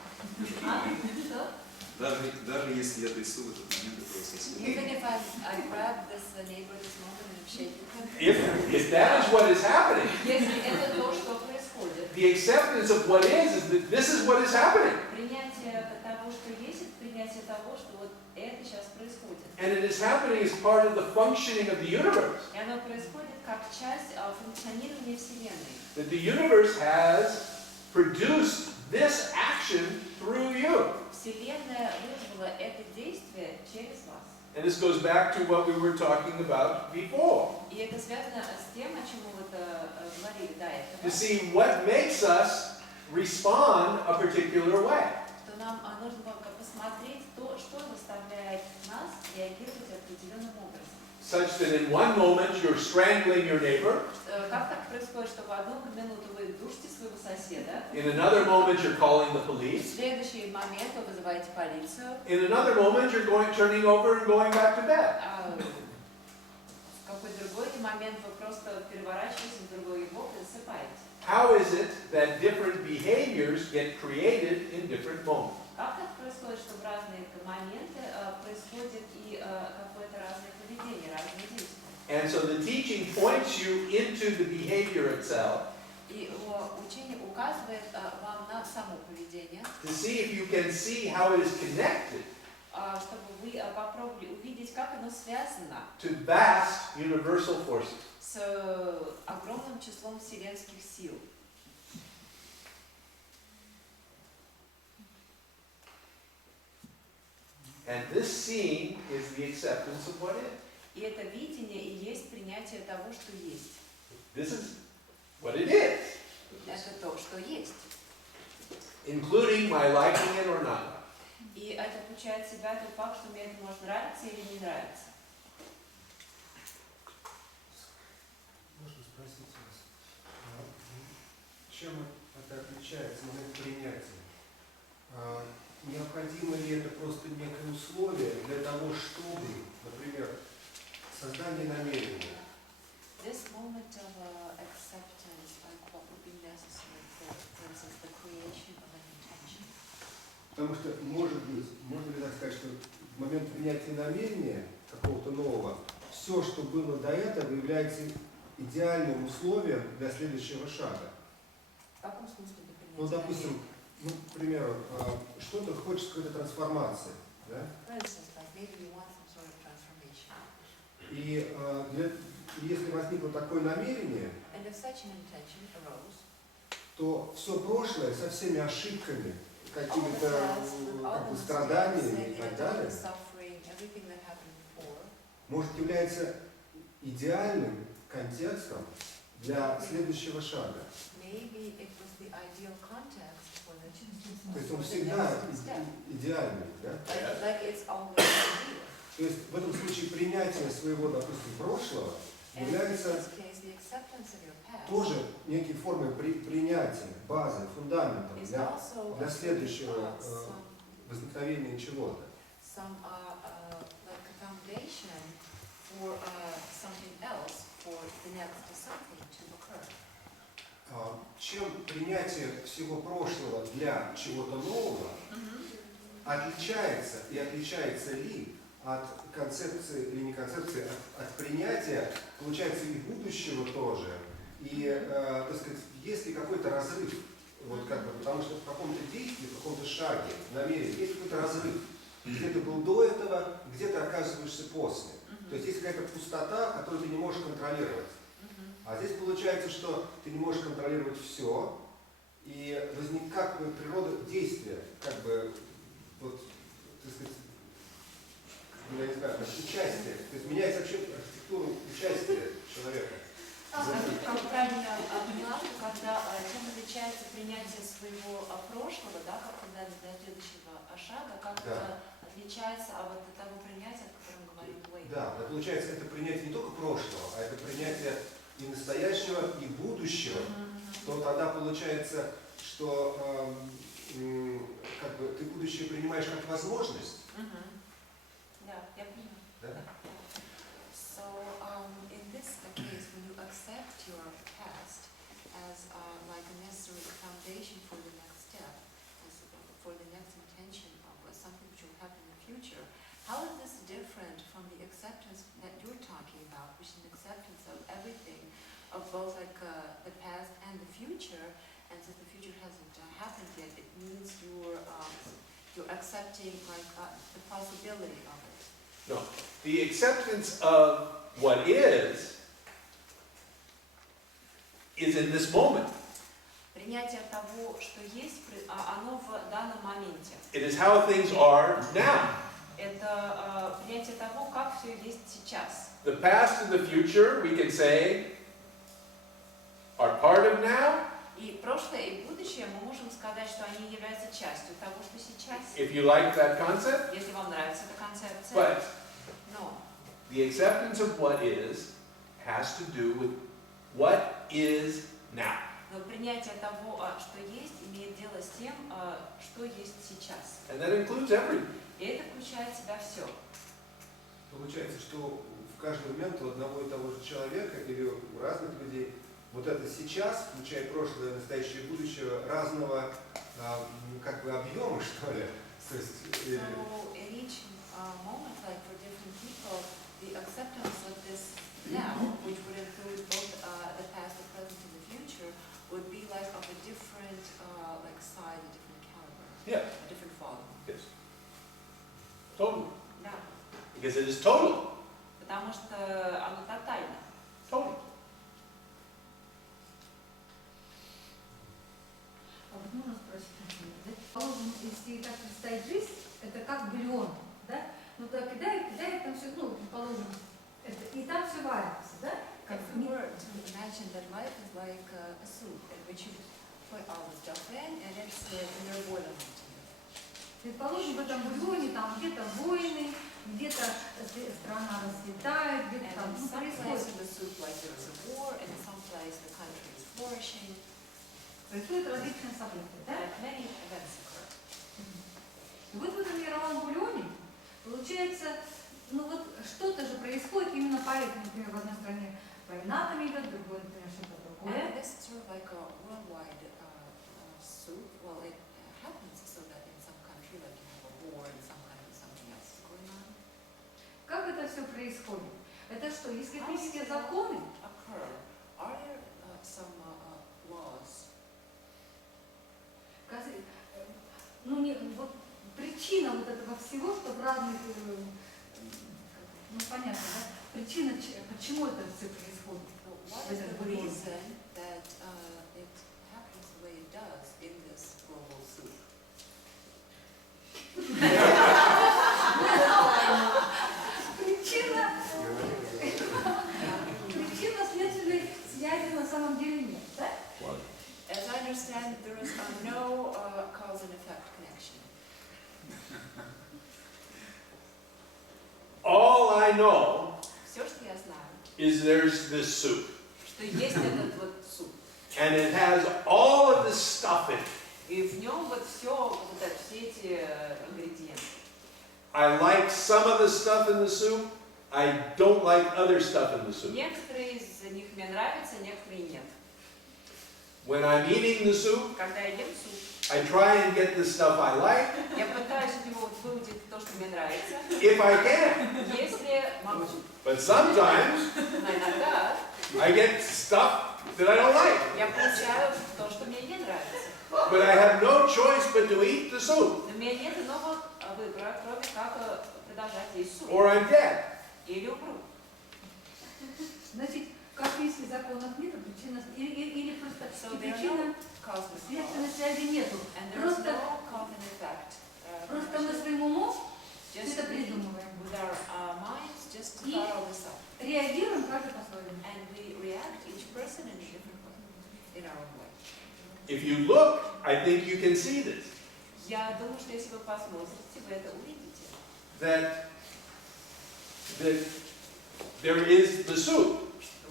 Что? Даже если я трясу в этот момент этого соседа. Even if I grab this neighbor this moment and shake him. If that is what is happening, Если это то, что происходит. the acceptance of what is that this is what is happening. Принятие того, что есть, это принятие того, что вот это сейчас происходит. And it is happening as part of the functioning of the universe. И оно происходит как часть функционирования Вселенной. That the universe has produced this action through you. Вселенная вызвала это действие через вас. And this goes back to what we were talking about before. И это связано с тем, о чем мы вот говорили до этого. To see what makes us respond a particular way. Что нам нужно посмотреть то, что заставляет нас реагировать определенным образом. Such that in one moment you're strangling your neighbor. Как так происходит, что в одну минуту вы душите своего соседа? In another moment you're calling the В police. следующий момент вы вызываете полицию. In another moment you're turning over and going back to bed. В какой-то другой момент вы просто переворачиваетесь в другой бок и засыпаете. How is it that different behaviors get created in different moments? Как так происходит, что в разные моменты происходит и какое-то разное поведение, разные действия? And so the teaching points you into the behavior itself. И учение указывает вам на само поведение, To see if you can see how it is connected чтобы вы попробовали увидеть, как оно связано to vast universal forces. с огромным числом вселенских сил. And this seeing is the acceptance of what is. И это видение и есть принятие того, что есть. This is what it is, Это то, что есть. including my liking it or not. И это включает в себя тот факт, что мне это может нравиться или не нравиться. Можно спросить вас, чем это отличается момент принятия? Необходимо ли это просто некое условие для того, чтобы, например, создание намерения? This moment of acceptance, like what would be necessary for instance, the creation of an intention. Потому что, может быть, можно ли так сказать, что в момент принятия намерения какого-то нового, все, что было до этого, является идеальным условием для следующего шага. В каком смысле для принятия Ну, допустим, к примеру, что-то хочет какой-то трансформации, да? For instance, like maybe you want some sort of transformation. И если возникло такое намерение, And if such an intention arose, то все прошлое со всеми ошибками, all the какими-то past, all как бы the страданиями и mistakes так and all далее, the suffering, everything that happened before, может являться идеальным контекстом для следующего шага. maybe it was the ideal context for the То есть он for the всегда next step. идеальный, да? Like it's always ideal. То есть в этом случае принятие своего, допустим, прошлого And in является this case, the acceptance of your past тоже некой формой принятия, базы, фундаментом is для also следующего возникновения чего-то. some like a foundation for something else, for the next something to occur. Чем принятие всего прошлого для чего-то нового отличается и отличается ли от концепции или не концепции, от принятия, получается, и будущего тоже, и, так сказать, есть ли какой-то разрыв, вот как бы, потому что в каком-то действии, в каком-то шаге, намерении, есть какой-то разрыв. Где-то был до этого, где-то оказываешься после. То есть есть какая-то пустота, которую ты не можешь контролировать. А здесь получается, что ты не можешь контролировать все, и возникает как бы природа действия, как бы, вот, так сказать, ну, я не знаю, участие. То есть меняется вообще архитектура участия человека. Как правильно поняла, что когда чем отличается принятие своего прошлого, да, как когда до следующего шага, как это отличается от того принятия, о котором говорит Уэйн. Да, получается, это принятие не только прошлого, а это принятие и настоящего, и будущего. То тогда получается, что как бы ты будущее принимаешь как возможность. Да, я понимаю. Да? So, in this case, when you accept your past as like a necessary foundation for the next step, as for the next intention of something which will happen in the future, how is this different from the acceptance that you're talking about, which is an acceptance of everything, of both like the past and the future, and since the future hasn't happened yet, it means you're accepting like the possibility of it. No, the acceptance of what is in this moment. Принятие того, что есть, оно в данном моменте. It is how things are now. Это принятие того, как все есть сейчас. The past and the future, we can say, are part of now. И прошлое и будущее мы можем сказать, что они являются частью того, что сейчас. If you like that concept. Если вам нравится эта концепция. But Но the acceptance of what is has to do with what is now. Но принятие того, что есть, имеет дело с тем, что есть сейчас. And that includes everything. И это включает в себя все. Получается, что в каждый момент у одного и того же человека или у разных людей вот это сейчас, включая прошлое, настоящее и будущее, разного как бы объема, что ли. То есть, So in each moment, like for different people, the acceptance of this now, which would include both the past, the present, and the future, would be like of a different like size, a different caliber, Yeah. a different volume. Yes. Totally. Да. Because it is total. Потому что оно тотально. Total. А вот можно спросить, например, да? Положим, если так представить жизнь, это как бульон, да? Ну туда кидает там все, ну, положим, это, и там все варится, да? If we were to imagine that life is like a soup in which you put all the stuff in and it's in your boiling. Предположим, в этом бульоне там где-то войны, где-то страна расцветает, где-то там происходит. Происходят различные события, да? И вот в этом мировом бульоне получается, ну вот что-то же происходит именно поэтому, например, в одной стране война там идет, в другой, например, что-то другое. Как это все происходит? Это что, есть какие-то законы? Ну, не, вот причина вот этого всего, что в разных, ну понятно, да? Причина, почему это все происходит? What is the reason that it happens the way it does in this global soup? Причина следственной связи на самом деле нет, да? As I understand, there is no cause and effect connection. All I know Все, что я знаю, is there's this soup. что есть этот вот суп. And it has all of this stuff in it. И в нем вот все эти ингредиенты. I like some of the stuff in the soup. I don't like other stuff in the soup. Некоторые из них мне нравятся, некоторые нет. When I'm eating the soup, Когда я ем суп, I try and get the stuff I like, я пытаюсь из него выудить то, что мне нравится, if I can. если могу. But sometimes Но иногда I get stuff that I don't like. я получаю то, что мне не нравится. But I have no choice but to eat the soup, Но у меня нет иного выбора, кроме как продолжать есть суп. or I'm dead. Или умру. Значит, как если законов нет, причина или просто So there are причина no cause and следственной effect. связи нету. And there is Просто no cause and effect. мы своим умом Just это we придумываем. with our minds just to И follow this up. реагируем каждый по-своему. And we react, each person in a different way, in our own way. If you look, I think you can see this. Я думаю, что если вы посмотрите, вы это увидите. That there is the soup.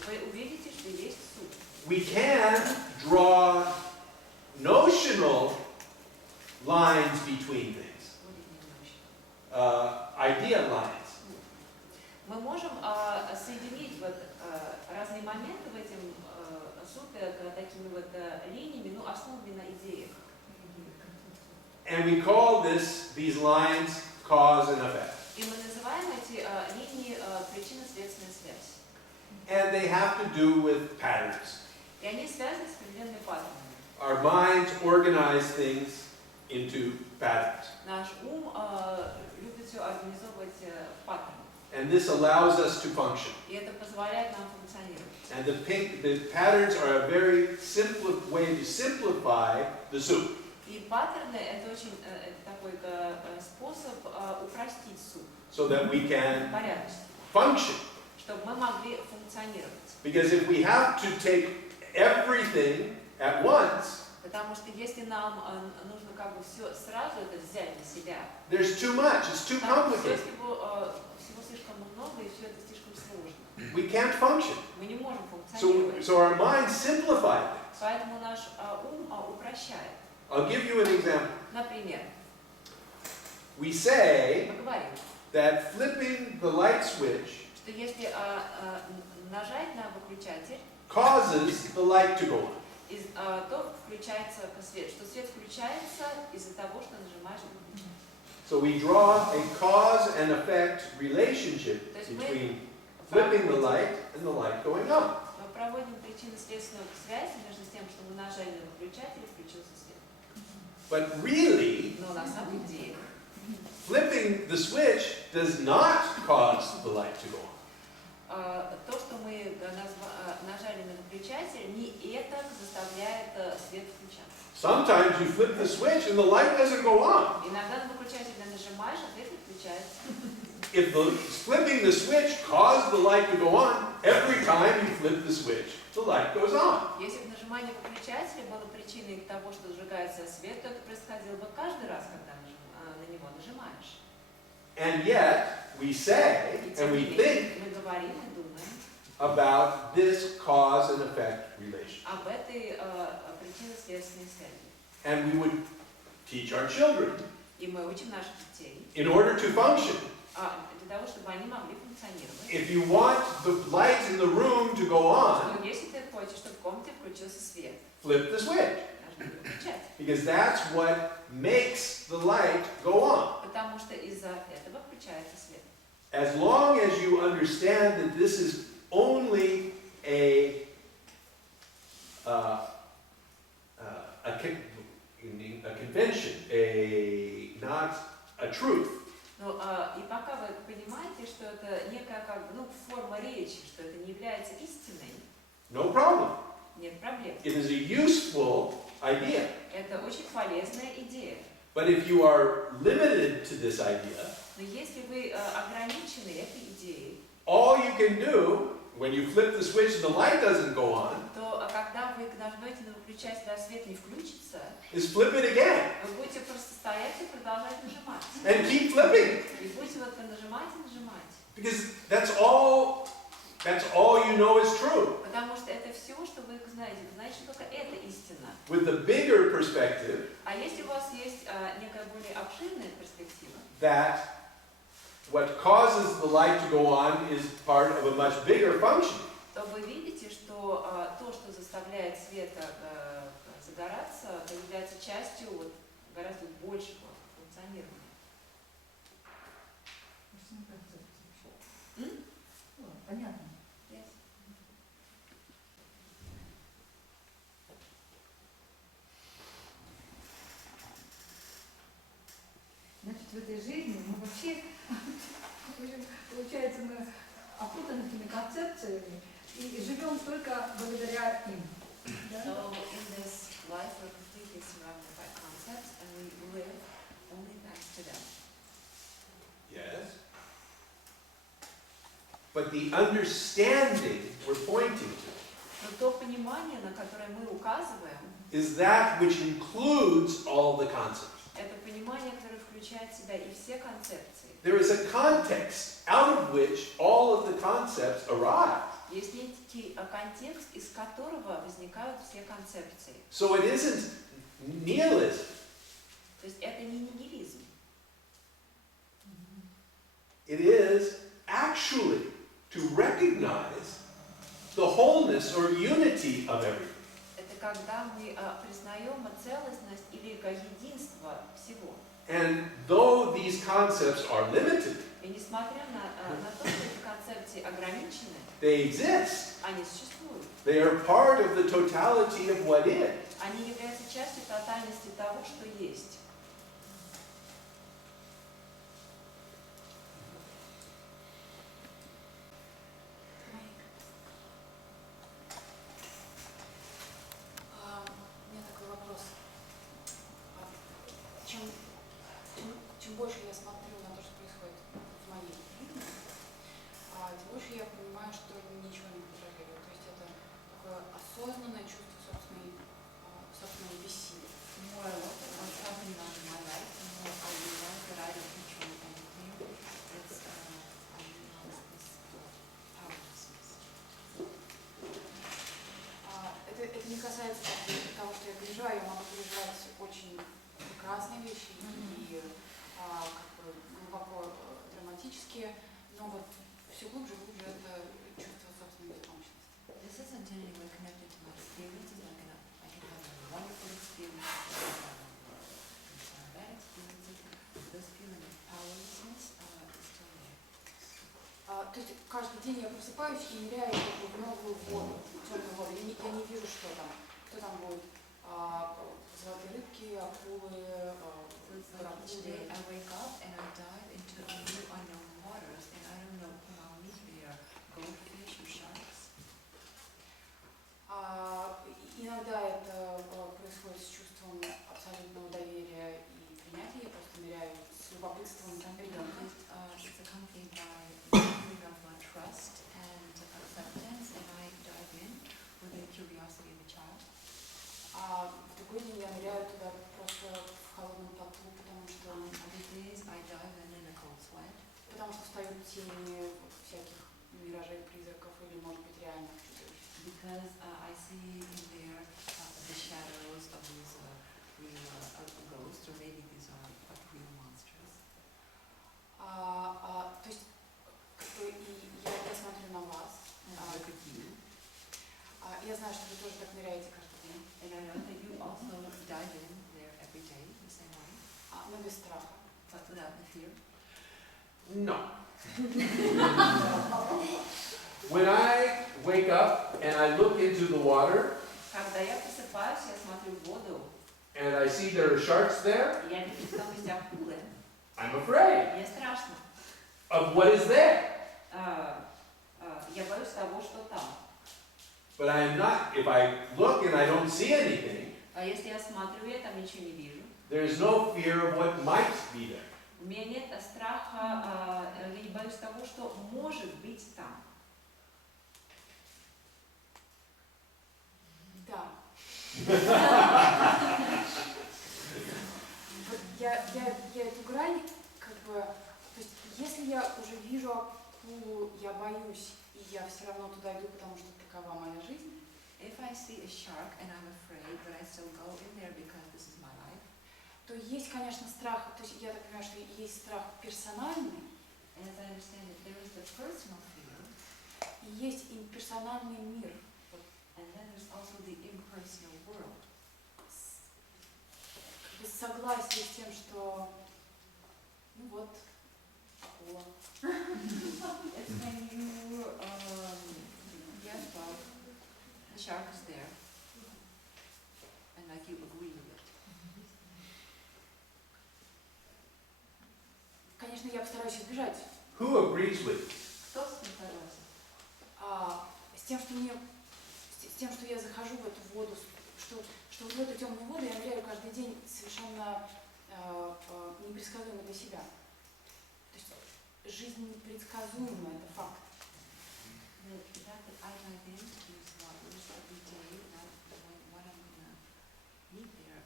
Вы увидите, что есть суп. We can draw notional lines between things. Idea lines. Мы можем соединить вот разные моменты в этом супе такими вот линиями, ну, основанными на идеях. And we call these lines cause and effect. И мы называем эти линии причинно-следственная связь. And they have to do with patterns. И они связаны с определенными паттернами. Our minds organize things into patterns. Наш ум любит все организовывать в паттерны. And this allows us to function. И это позволяет нам функционировать. And the patterns are a very simple way to simplify the soup. И паттерны это очень такой способ упростить суп. So that we can Порядочность. function. Чтобы мы могли функционировать. Because if we have to take everything at once, Потому что если нам нужно как бы все сразу это взять на себя, there's too much, it's too complicated. всего слишком много и все это слишком сложно. We can't function. Мы не можем функционировать. So our minds simplify things. Поэтому наш ум упрощает. I'll give you an example. Например, We say мы говорим, that flipping the light switch что если нажать на выключатель, causes the light to go on. то включается свет, что свет включается из-за того, что нажимаешь выключатель. So we draw a cause and effect relationship between flipping the light and the light going on. Мы проводим причинно-следственную связь между тем, что мы нажали на выключатель и включился свет. But really, Но на самом деле, flipping the switch does not cause the light to go on. то, что мы нажали на выключатель, не это заставляет свет включаться. Sometimes you flip the switch and the light doesn't go on. Иногда на выключатель нажимаешь, а свет не включается. If flipping the switch caused the light to go on, every time you flip the switch, the light goes on. Если бы нажимание выключателя было причиной того, что зажигается свет, то это происходило бы каждый раз, когда на него нажимаешь. And yet, we say and we think Мы говорим и думаем about this cause and effect relation. об этой причинно-следственной связи. And we would teach our children, И мы учим наших детей in order to function, для того, чтобы они могли функционировать. if you want the light in the room to go on, Но если ты хочешь, чтобы в комнате включился свет, flip the switch. нажми выключатель. Because that's what makes the light go on. Потому что из-за этого включается свет. As long as you understand that this is only a convention, not a truth. Ну, и пока вы понимаете, что это некая как бы, форма речи, что это не является истиной, No problem. нет проблем. It is a useful idea. Это очень полезная идея. But if you are limited to this idea, Но если вы ограничены этой идеей, all you can do when you flip the switch and the light doesn't go on то когда вы нажмете на выключатель, а свет не включится, is flip it again вы будете просто стоять и продолжать нажимать. and keep flipping. И будете вот нажимать и нажимать. Because that's all you know is true. Потому что это все, что вы знаете. Вы знаете, что только это истина. With the bigger perspective А если у вас есть некая более обширная перспектива, that what causes the light to go on is part of a much bigger function. то вы видите, что то, что заставляет свет загораться, это является частью гораздо большего функционирования. Понятно. Yes. Значит, в этой жизни мы вообще, получается, мы опутаны этими концепциями и живем только благодаря им. Да? So in this life we're completely surrounded by concepts and we live only thanks to them. Yes. But the understanding we're pointing to Но то понимание, на которое мы указываем, is that which includes all the concepts. это понимание, которое включает в себя и все концепции. There is a context out of which all of the concepts arise. Есть некий контекст, из которого возникают все концепции. So it isn't nihilism. То есть это не нигилизм. It is actually to recognize the wholeness or unity of everything. Это когда мы признаем целостность или единство всего. And though these concepts are limited, И несмотря на то, что эти концепции ограничены, they exist. они существуют. They are part of the totality of what is. Они являются частью тотальности того, что есть. У меня такой вопрос. Чем больше я смотрю на то, что происходит в моей жизни, тем больше я понимаю, что ничего не контролирую. То есть это такое осознанное чувство собственного бессилия. The more I look at what's happening in my life, the more I realize that I don't control anything. I realize this powerlessness. Это не касается того, что я переживаю. Я могу переживать очень прекрасные вещи и как бы глубоко драматические, но вот все глубже и глубже это чувство собственной беспомощности. This isn't in any way connected to my experiences. I can have a wonderful experience, bad experiences. This feeling of powerlessness is still there. То есть каждый день я просыпаюсь и ныряю в новую воду, темную воду. Я не вижу, что там, кто там будет. Золотые рыбки, акулы, Each day I wake up and I dive into new unknown waters, and I don't know who I'll meet there, goldfish or sharks. Иногда это происходит с чувством абсолютного доверия и принятия. Я просто ныряю с любопытством. It's accompanied by a feeling of trust and acceptance, and I dive in with the curiosity of a child. В другой день я ныряю туда просто в холодном поту, потому что Other days I dive in a cold sweat. Потому что встают тени всяких миражей, призраков или, может быть, реальных чудовищ. Because I see in there the shadows of these real ghosts, or maybe these are real monsters. То есть, как бы, и я смотрю на вас. Look at you. Я знаю, что вы тоже так ныряете каждый день. And I know that you also dive in there every day the same way. Но без страха. But without the fear. No. When I wake up and I look into the water, Когда я просыпаюсь, я смотрю в воду. and I see there are sharks there, Я вижу, что там есть акулы. I'm afraid Мне страшно. of what is there. Я боюсь того, что там. But I am not, if I look and I don't see anything, А если я смотрю, я там ничего не вижу. there is no fear of what might be there. У меня нет страха, я не боюсь того, что может быть там. Да. Я эту грань, как бы, то есть, если я уже вижу акулу, я боюсь, и я все равно туда иду, потому что такова моя жизнь. If I see a shark and I'm afraid, but I still go in there because this is my life. То есть, конечно, страх, то есть я так понимаю, что есть страх персональный. And as I understand it, there is the personal fear. И есть имперсональный мир. And then there's also the impersonal world. Без согласия с тем, что, ну вот, акула. It's when you, yes, well, the shark is there. And like you agree with it. Конечно, я постараюсь избежать. Who agrees with? Кто с ним согласен? С тем, что я захожу в эту воду, что вот в эту темную воду я ныряю каждый день совершенно непредсказуемо для себя. То есть жизнь непредсказуема, это факт. the fact that I dive into these waters every day, not knowing what I'm gonna meet there,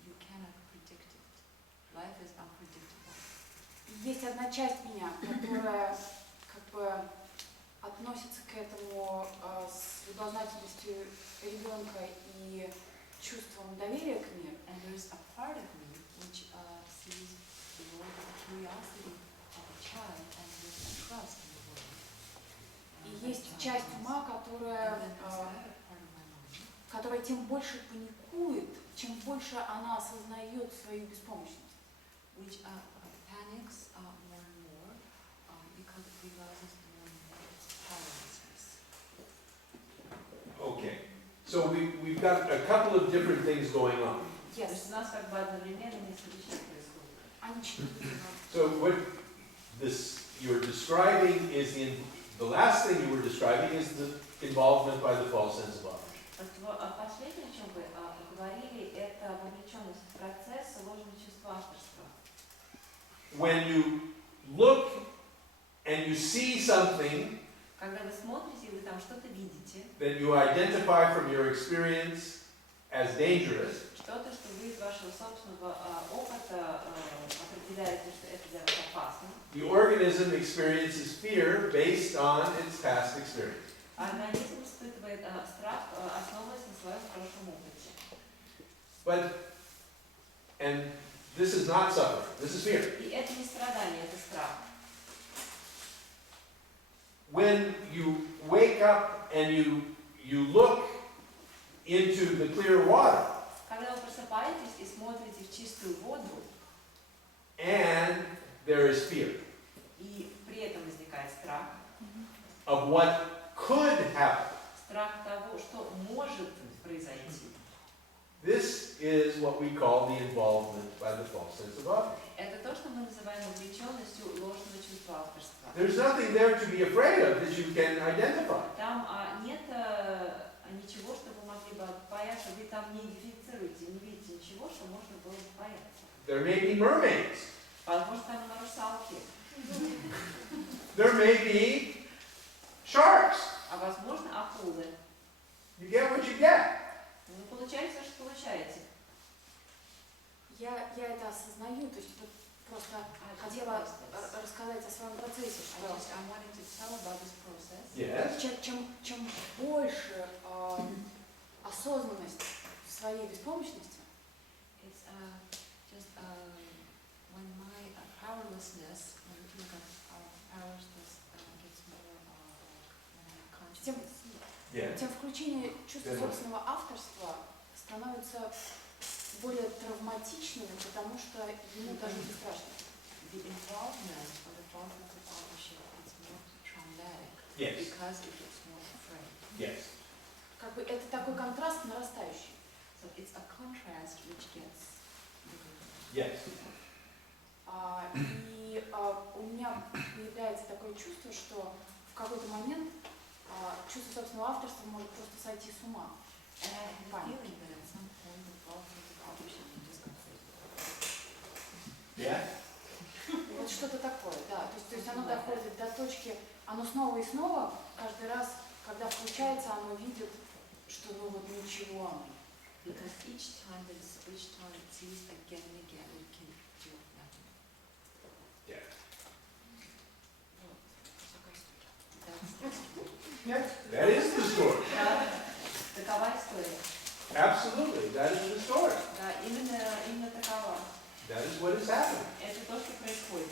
you cannot predict it. Life is unpredictable. Есть одна часть меня, которая как бы относится к этому с любознательностью ребенка и чувством доверия к миру. And there's a part of me which sees the world with the curiosity of a child and with a trust in the world. И есть часть ума, которая тем больше паникует, чем больше она осознает свою беспомощность. Which panics more and more because it realizes more and more its powerlessness. Okay, so we've got a couple of different things going on. Yes. У нас как бы одновременно несколько вещей происходит. So what you're describing is the last thing you were describing is the involvement by the false sense of authorship. Последнее, о чем вы говорили, это вовлеченность в процесс ложного чувства авторства. When you look and you see something Когда вы смотрите, вы там что-то видите, that you identify from your experience as dangerous, что-то, что вы из вашего собственного опыта определяете, что это для вас опасно. the organism experiences fear based on its past experience. Организм испытывает страх, основываясь на своем прошлом опыте. And this is not suffering, this is fear. И это не страдание, это страх. When you wake up and you look into the clear water, Когда вы просыпаетесь и смотрите в чистую воду, and there is fear и при этом возникает страх, of what could happen. страх того, что может произойти. This is what we call the involvement by the false sense of authorship. Это то, что мы называем увлеченностью ложного чувства авторства. There's nothing there to be afraid of that you can identify. Там нет ничего, что вы могли бы бояться. Вы там не идентифицируете, не видите ничего, что можно было бы бояться. There may be mermaids. Возможно, там русалки. There may be sharks. А возможно, акулы. You get what you get. Вы получаете, что получаете. Я это осознаю, то есть вот просто хотела рассказать о своем процессе, что Yes. чем больше осознанность в своей беспомощности, It's just when my powerlessness, when we think of powerlessness gets more when I'm conscious. тем включение чувства собственного авторства становится более травматичным, потому что ему даже не страшно. The involvement of the false sense of authorship is more traumatic because it gets more afraid. Yes. Как бы это такой контраст нарастающий. So it's a contrast which gets bigger. Yes. И у меня появляется такое чувство, что в какой-то момент чувство собственного авторства может просто сойти с ума. And I have a feeling that at some point the false sense of authorship will just go crazy. Yeah. Вот что-то такое, да. То есть оно доходит до точки, оно снова и снова, каждый раз, когда включается, оно видит, что ну вот ничего. Because each time it sees again and again, it can do nothing. Yeah. That's That is the story. Такова история. Absolutely, that is the story. Да, именно такова. That is what is happening. Это то, что происходит.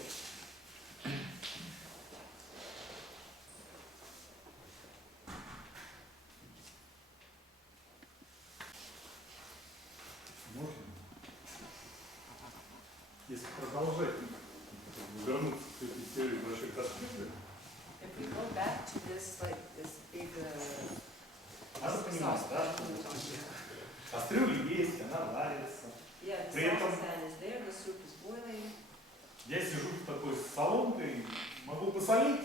Можно? Если продолжать, вернуться к этой теории большой космической, If we go back to this, like this big надо понимать, да, что кастрюля есть, она варится. Yeah, the При этом sauce pan is there, the soup is boiling. я сижу в такой соломкой, могу посолить,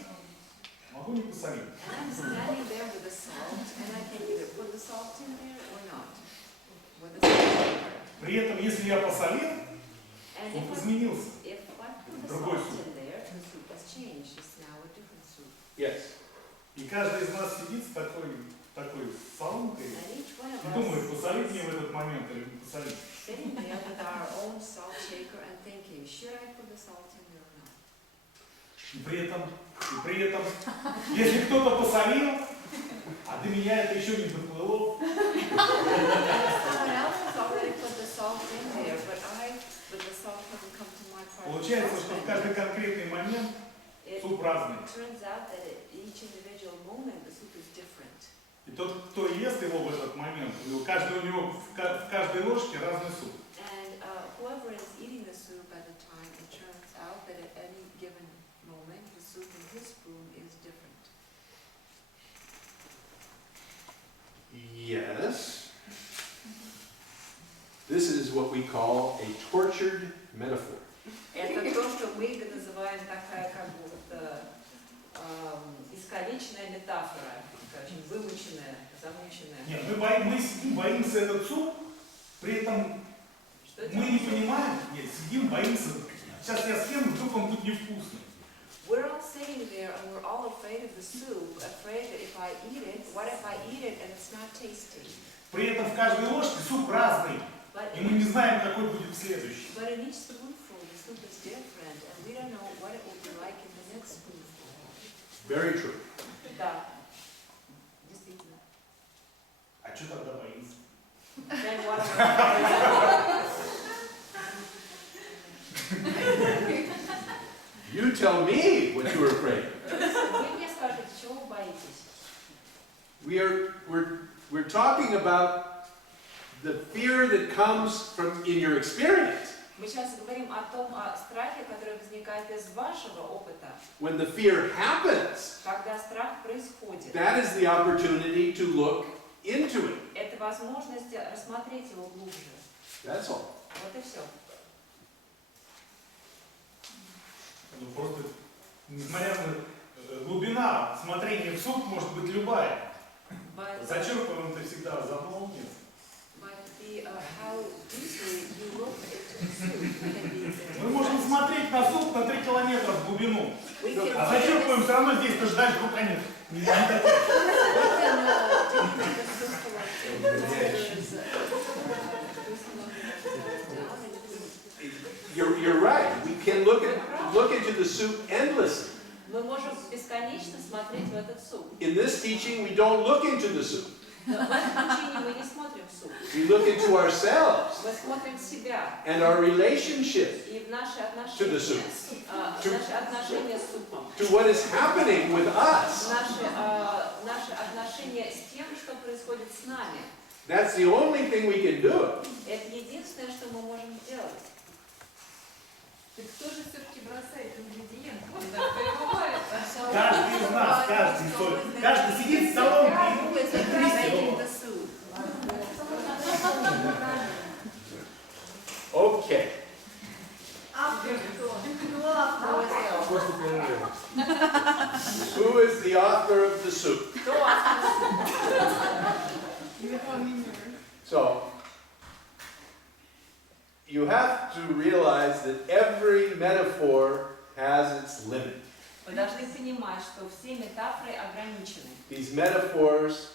могу не посолить. And I'm standing there with the salt, and I can either put the salt in there or not. With the salt in there. При этом, если я посолил, And суп изменился. if I put the Другой salt суп. in there, the soup has changed. It's now a different soup. Yes. И каждый из нас сидит с такой соломкой And each one of и думает, us посолить мне в этот момент или не посолить. sitting there with our own salt shaker and thinking, should I put the salt in there or not? И при этом, если кто-то посолил, а до меня это еще не доплыло, Someone else has already put the salt in there, but the salt hasn't come to my part. получается, что в каждый конкретный момент It суп разный. turns out that at each individual moment the soup is different. И тот, кто ест его в этот момент, у него в каждой ложке разный суп. And whoever is eating the soup at the time, it turns out that at any given moment the soup in his spoon is different. Yes. This is what we call a tortured metaphor. Это то, что мы называем такая как будто искалеченная метафора, очень вымученная, замученная. Нет, мы сидим, боимся этот суп, при этом мы не понимаем, нет, сидим, боимся, сейчас я съем, вдруг он будет невкусный. We're all sitting there and we're all afraid of the soup, afraid that if I eat it, what if I eat it and it's not tasty? При этом в каждой ложке суп разный, и мы не знаем, какой будет следующий. But in each spoonful the soup is different and we don't know what it will be like in the next spoonful. Very true. Да, действительно. А что тогда боимся? Then what am You tell me what you're afraid of. Вы мне скажете, чего вы боитесь? We're talking about the fear that comes from in your experience. Мы сейчас говорим о том страхе, который возникает из вашего опыта. When the fear happens, Когда страх происходит, that is the opportunity to look into it. это возможность рассмотреть его глубже. That's all. Вот и все. Ну просто, несмотря на глубина, смотрение в суп может быть любая. Зачерпываем ты всегда в одно место. How deeply you look into the soup can be Мы можем смотреть на суп на 3 километра в глубину, We can а зачерпываем все равно здесь, ты ждать рука нет. Не дотянешь. You're right. We can look into the soup endlessly. Мы можем бесконечно смотреть в этот суп. In this teaching, we don't look into the soup. Но в этом учении мы не смотрим в суп. We look into ourselves Мы смотрим в себя and our relationship и в наши to the отношения, soup, наши отношения с супом. to what is happening with us. Наши отношения с тем, что происходит с нами. That's the only thing we can do. Это единственное, что мы можем сделать. Так кто же все-таки бросает ингредиенты? Вот так перебывает. Каждый из нас, каждый сидит в соломке и Okay. Who is the author of the soup? So, you have to realize that every metaphor has its limit. Вы должны понимать, что все метафоры ограничены. These metaphors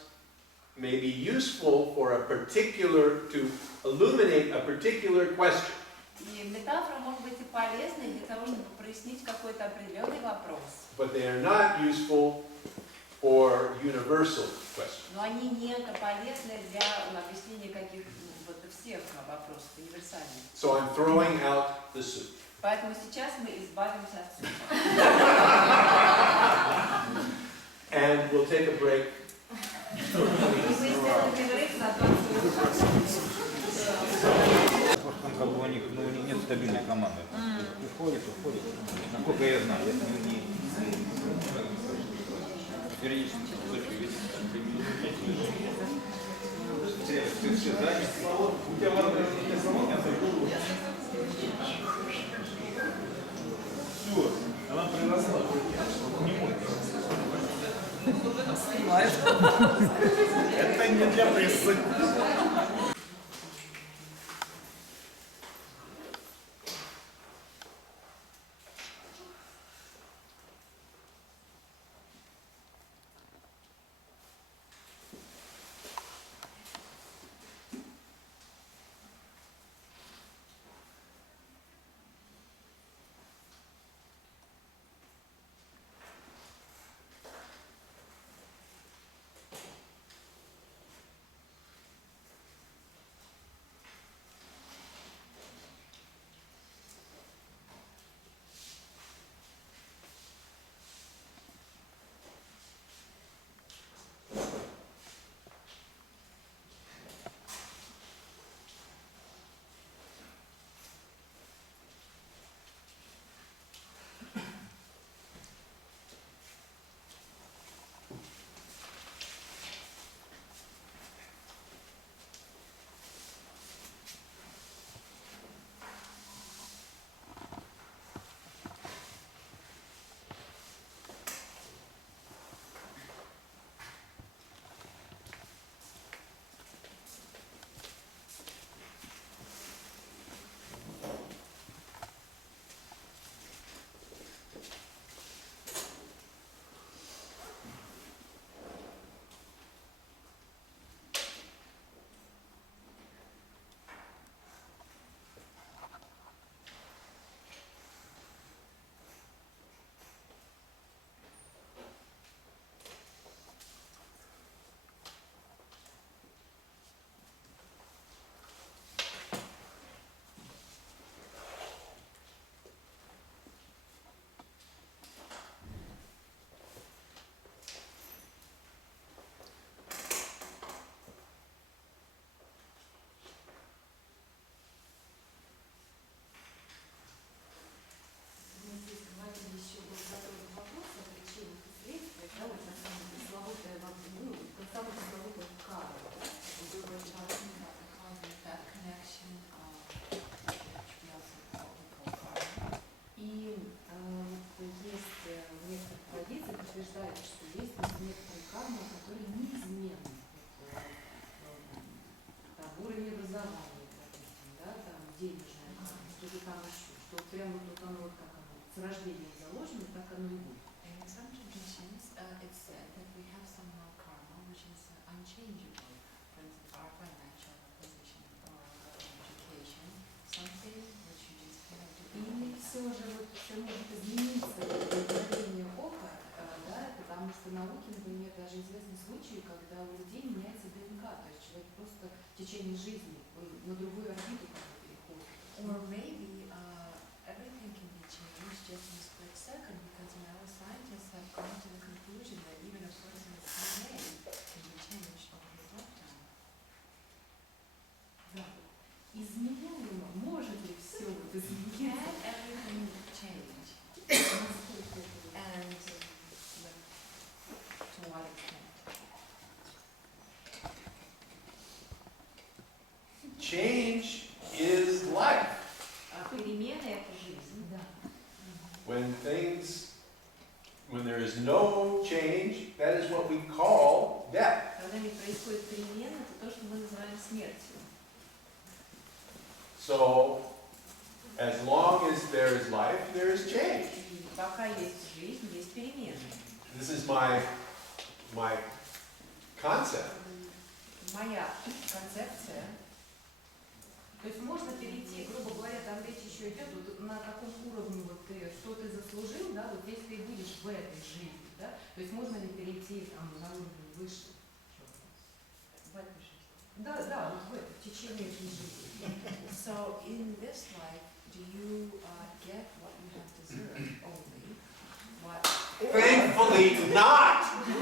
may be useful for to illuminate a particular question. И метафора может быть и полезной для того, чтобы прояснить какой-то определенный вопрос. But they are not useful for universal questions. Но они не полезны для объяснения каких-то всех вопросов, универсальных. So I'm throwing out the soup. Поэтому сейчас мы избавимся от супа. And we'll take a break. И мы сделаем перерыв на 20 минут. Просто как бы у них нет стабильной команды. Уходит. Насколько я знаю, это не периодически ты все занят. У тебя все, она приросла. Не мой. Это не для прессы. прямо вот оно вот как оно, с рождения заложено, так оно и будет. In some traditions, it's said that we have some karma which is unchangeable. For instance, our financial position or our education, something which you just cannot do И anything все же вот все может измениться это мгновение ока, да, потому что в науке, например, даже известны случаи, когда у людей меняется ДНК, то есть человек просто в течение жизни он на другую орбиту как бы переходит. Or maybe everything can be changed just in a split second, because now scientists have come to the conclusion that even a person's DNA can be changed over his lifetime. Да. Изменяемо может ли все вот измениться? Can everything change? Насколько это вот? And to what extent? Change is life. Перемены — это жизнь. Да. When there is no change, that is what we call death. Когда не происходит перемены, это то, что мы называем смертью. So, as long as there is life, there is change. И пока есть жизнь, есть перемены. This is my concept. Моя концепция. То есть можно перейти, грубо говоря, там речь еще идет, вот на каком уровне вот ты, что ты заслужил, да, вот здесь ты будешь в этой жизни, да, то есть можно ли перейти там на уровень выше? В этой жизни. Да, да, вот в течение этой жизни. So in this life, do you get what you have deserved only? What? Thankfully not! Мы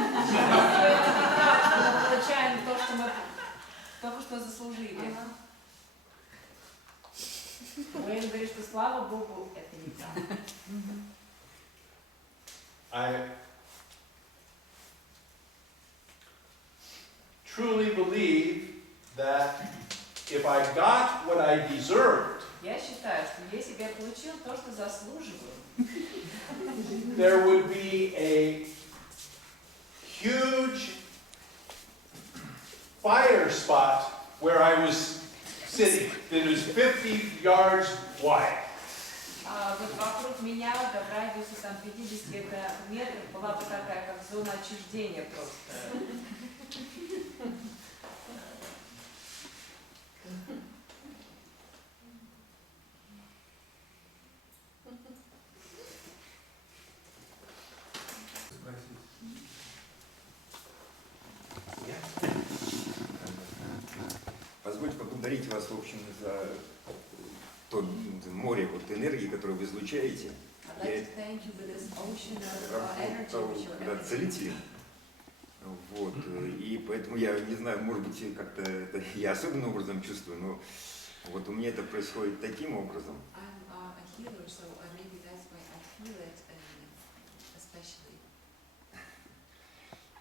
получаем то, что мы только что заслужили. Уэйн говорит, что слава Богу, это не так. I truly believe that if I got what I deserved, Я считаю, что если бы я получил то, что заслуживаю, there would be a huge fire spot where I was sitting that was 50 yards wide. вот вокруг меня, да, в радиусе там 50 метров, была бы такая, как зона отчуждения просто. Позвольте поблагодарить вас, в общем, за то море вот энергии, которое вы излучаете. Я работал когда целителем, вот, и поэтому я не знаю, может быть, как-то это я особенным образом чувствую, но вот у меня это происходит таким образом.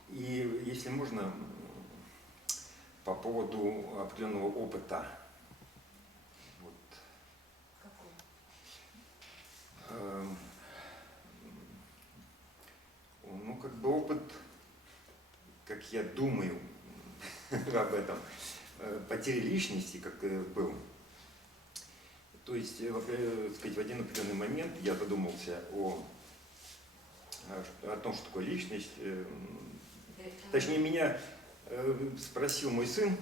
И если можно, по поводу определенного опыта. Вот. Ну, как бы опыт, как я думаю об этом, потери личности, как был. То есть, сказать, в один определенный момент я задумался о том, что такое личность. Точнее, меня спросил мой сын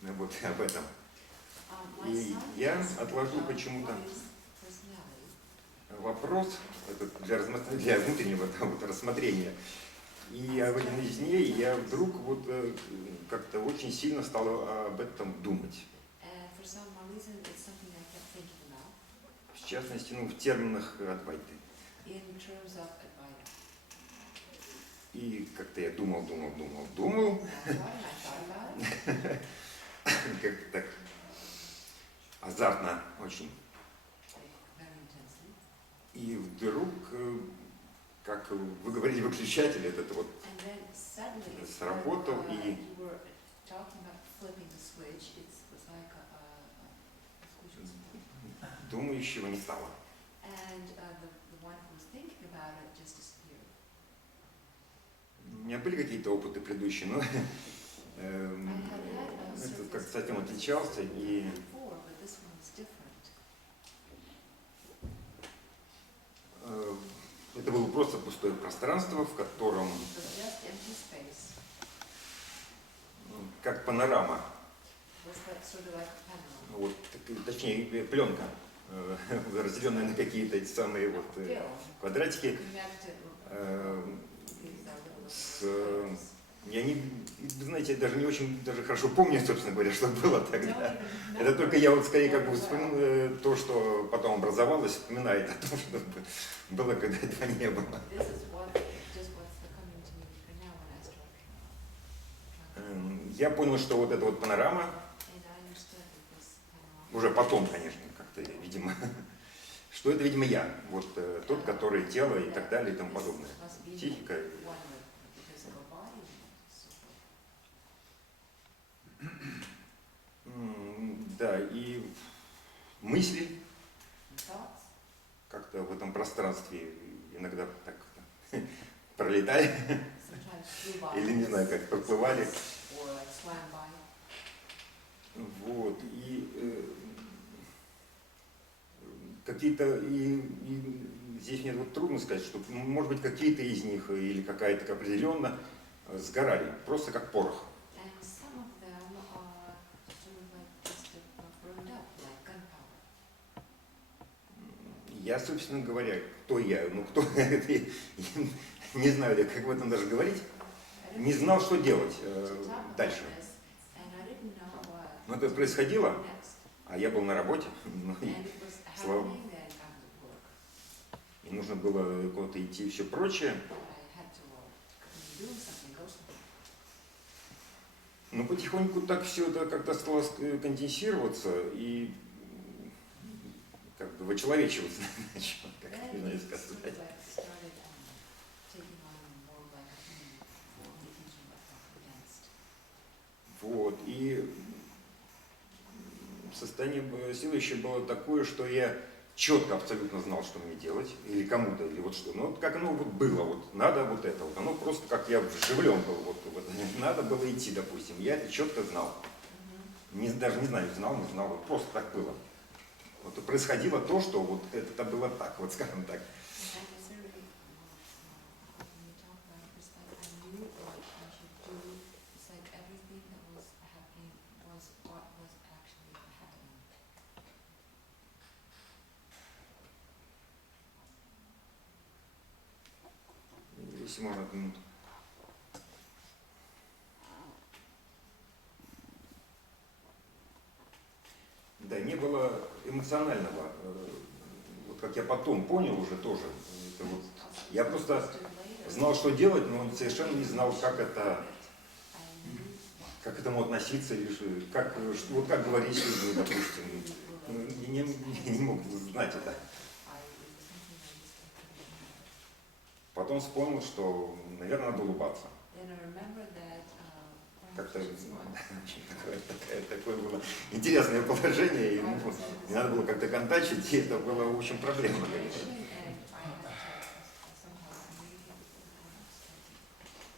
вот об этом, и я отложил почему-то вопрос для внутреннего вот, рассмотрения. И в один из дней я вдруг вот как-то очень сильно стал об этом думать. В частности, ну, в терминах Адвайты. И как-то я думал, как-то так азартно очень. И вдруг, как вы говорили, выключатель этот вот сработал, и думающего не стало. У меня были какие-то опыты предыдущие, но этот как совсем отличался, и пустое пространство, в котором just empty space. Как панорама. Was that sort of like a panorama? Вот, точнее, пленка, разделенная на какие-то эти самые вот квадратики. Я не, знаете, даже не очень даже хорошо помню, собственно говоря, что было тогда. Это только я вот скорее как бы вспомнил то, что потом образовалось, вспоминает о том, что было, когда этого не было. Я понял, что вот эта вот панорама, уже потом, конечно, как-то, видимо, что это, видимо, я, вот тот, который тело и так далее и тому подобное, психика. Да, и мысли как-то в этом пространстве иногда так пролетали, или не знаю, как проплывали. Вот, и какие-то, и здесь мне вот трудно сказать, что, может быть, какие-то из них или какая-то определенно сгорали, просто как порох. Я, собственно говоря, кто я, ну кто, не знаю, как в этом даже говорить, не знал, что делать дальше. Но это происходило, а я был на работе, ну, и нужно было куда-то идти и все прочее. Но потихоньку так все это как-то стало конденсироваться и как бы вычеловечиваться начало, как не знаю сказать. Вот, и состояние следующее было такое, что я четко абсолютно знал, что мне делать, или кому-то, или вот что. Ну, вот как оно вот было, вот надо вот это, вот оно просто как я вживлен был, вот надо было идти, допустим, я это четко знал. Даже не знаю, знал, не знал, вот просто так было. Вот и происходило то, что вот это было так, вот скажем так. Если можно, минуту. Да, не было эмоционального, вот как я потом понял уже тоже, это вот, я просто знал, что делать, но совершенно не знал, как к этому относиться, или вот как говорить с людьми, допустим, не мог знать это. Потом вспомнил, что, наверное, надо улыбаться. Как-то такое было интересное положение, и не надо было как-то контачить, и это было, в общем, проблема, конечно.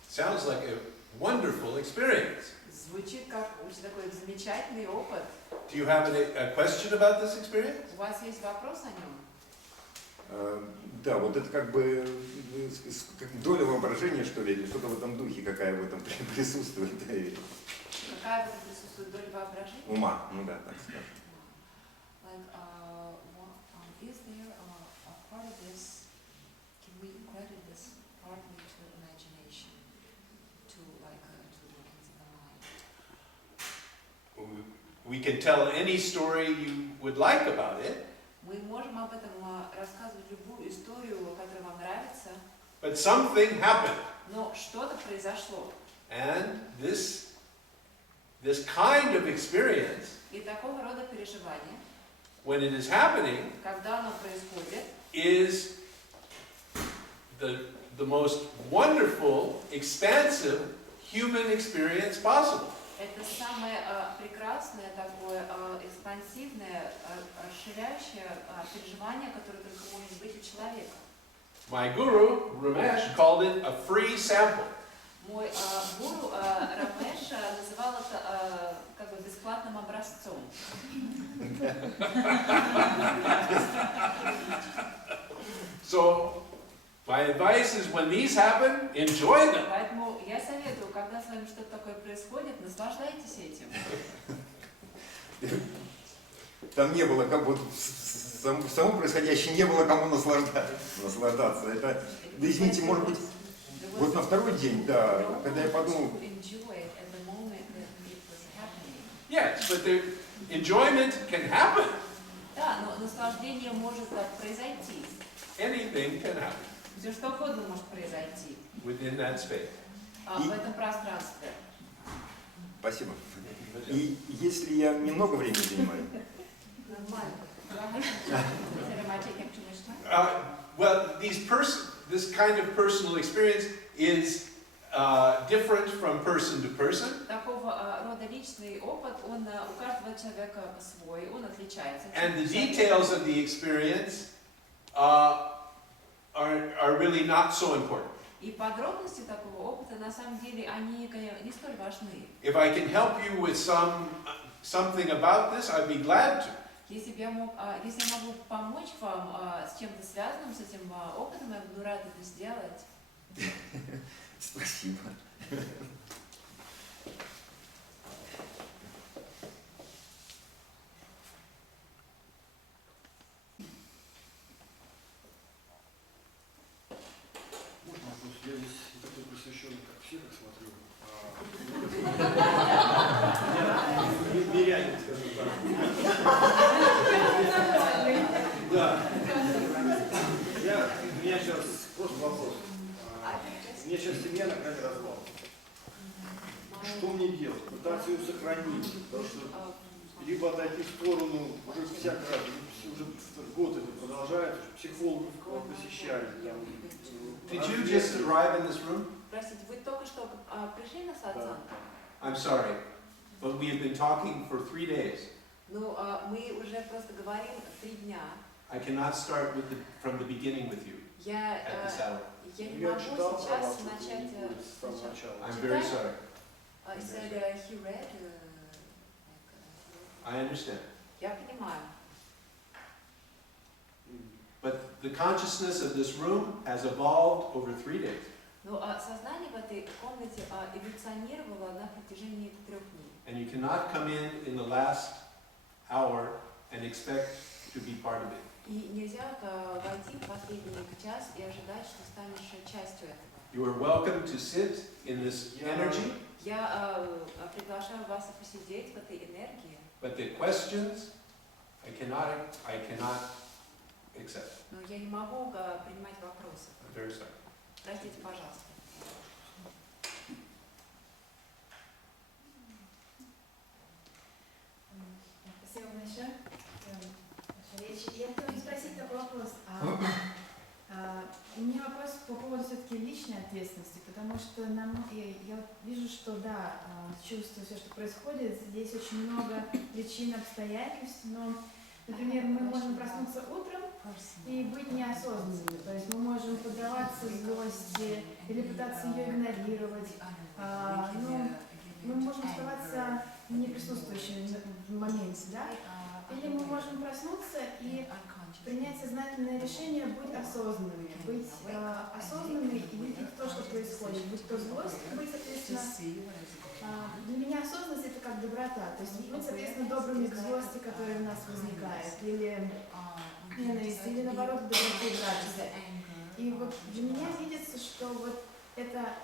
Sounds like a wonderful experience. Звучит как очень такой замечательный опыт. Do you have a question about this experience? У вас есть вопрос о нем? Да, вот это как бы как доля воображения, что ли, или что-то в этом духе, какая в этом присутствует. Какая в этом присутствует доля воображения? Ума, ну да, так скажем. Is there a part of this, can we credit this partly to imagination, to the workings of the mind? We can tell any story you would like about it. Мы можем об этом рассказывать любую историю, которая вам нравится. But something happened. Но что-то произошло. And this kind of experience, И такого рода переживание, when it is happening, когда оно происходит, is the most wonderful, expansive human experience possible. это самое прекрасное, такое экспансивное, расширяющее переживание, которое только может быть у человека. My guru, Ramesh, called it a free sample. Мой гуру Рамеш называл это как бы бесплатным образцом. So, My advice is when these happen, enjoy them. Поэтому я советую, когда с вами что-то такое происходит, наслаждайтесь этим. Там не было, как бы, само происходящее не было кому наслаждаться. Это, да, извините, может быть, вот на второй день, да, когда я подумал... Yes, but the enjoyment can happen. Да, но наслаждение может произойти. Anything can happen. Все что угодно может произойти. Within that space. В этом пространстве. Спасибо. И если я немного времени занимаю? Well, this kind of personal experience is different from person to person. Такого рода личный опыт, он у каждого человека свой, он отличается. And the details of the experience are really not so important. И подробности такого опыта, на самом деле, они не столь важны. If I can help you with something about this, I'd be glad to. Если я могу помочь вам с чем-то связанным с этим опытом, я буду рада это сделать. Спасибо. Я здесь не такой просвещенный, как все, как смотрю. Я мирянин, скажем так. Да. У меня сейчас просто вопрос. У меня сейчас семья на грани развала. Что мне делать? Пытаться ее сохранить? Потому что либо отойти в сторону, уже всякий раз, уже год это продолжается, психологов посещали. Did you just arrive in this room? Простите, вы только что пришли на сатсанг? I'm sorry, but we have been talking for 3 days. Ну, мы уже просто говорим 3 дня. I cannot start from the beginning with you at this hour. Я не могу сейчас начать сначала. I'm very sorry. He said he read. I understand. Я понимаю. But the consciousness of this room has evolved over 3 days. Но сознание в этой комнате эволюционировало на протяжении 3 дней. And you cannot come in the last hour and expect to be part of it. И нельзя войти в последний час и ожидать, что станешь частью этого. You are welcome to sit in this energy. Я приглашаю вас посидеть в этой энергии. But the questions, I cannot accept. Но я не могу принимать вопросы. I'm very sorry. Простите, пожалуйста. Спасибо большое. Я хотела спросить такой вопрос. У меня вопрос по поводу все-таки личной ответственности, потому что я вижу, что да, чувствую все, что происходит, здесь очень много причин, обстоятельств, но, например, мы можем проснуться утром и быть неосознанными, то есть мы можем поддаваться злости или пытаться ее игнорировать, но мы можем оставаться неприсутствующими в моменте, да? Или мы можем проснуться и принять сознательное решение быть осознанными, быть осознанными и видеть то, что происходит, будь то злость, быть, соответственно, для меня осознанность это как доброта, то есть быть, соответственно, добрыми к злости, которая в нас возникает, или ненависть, или наоборот, доброте к радости. И вот для меня видится, что вот это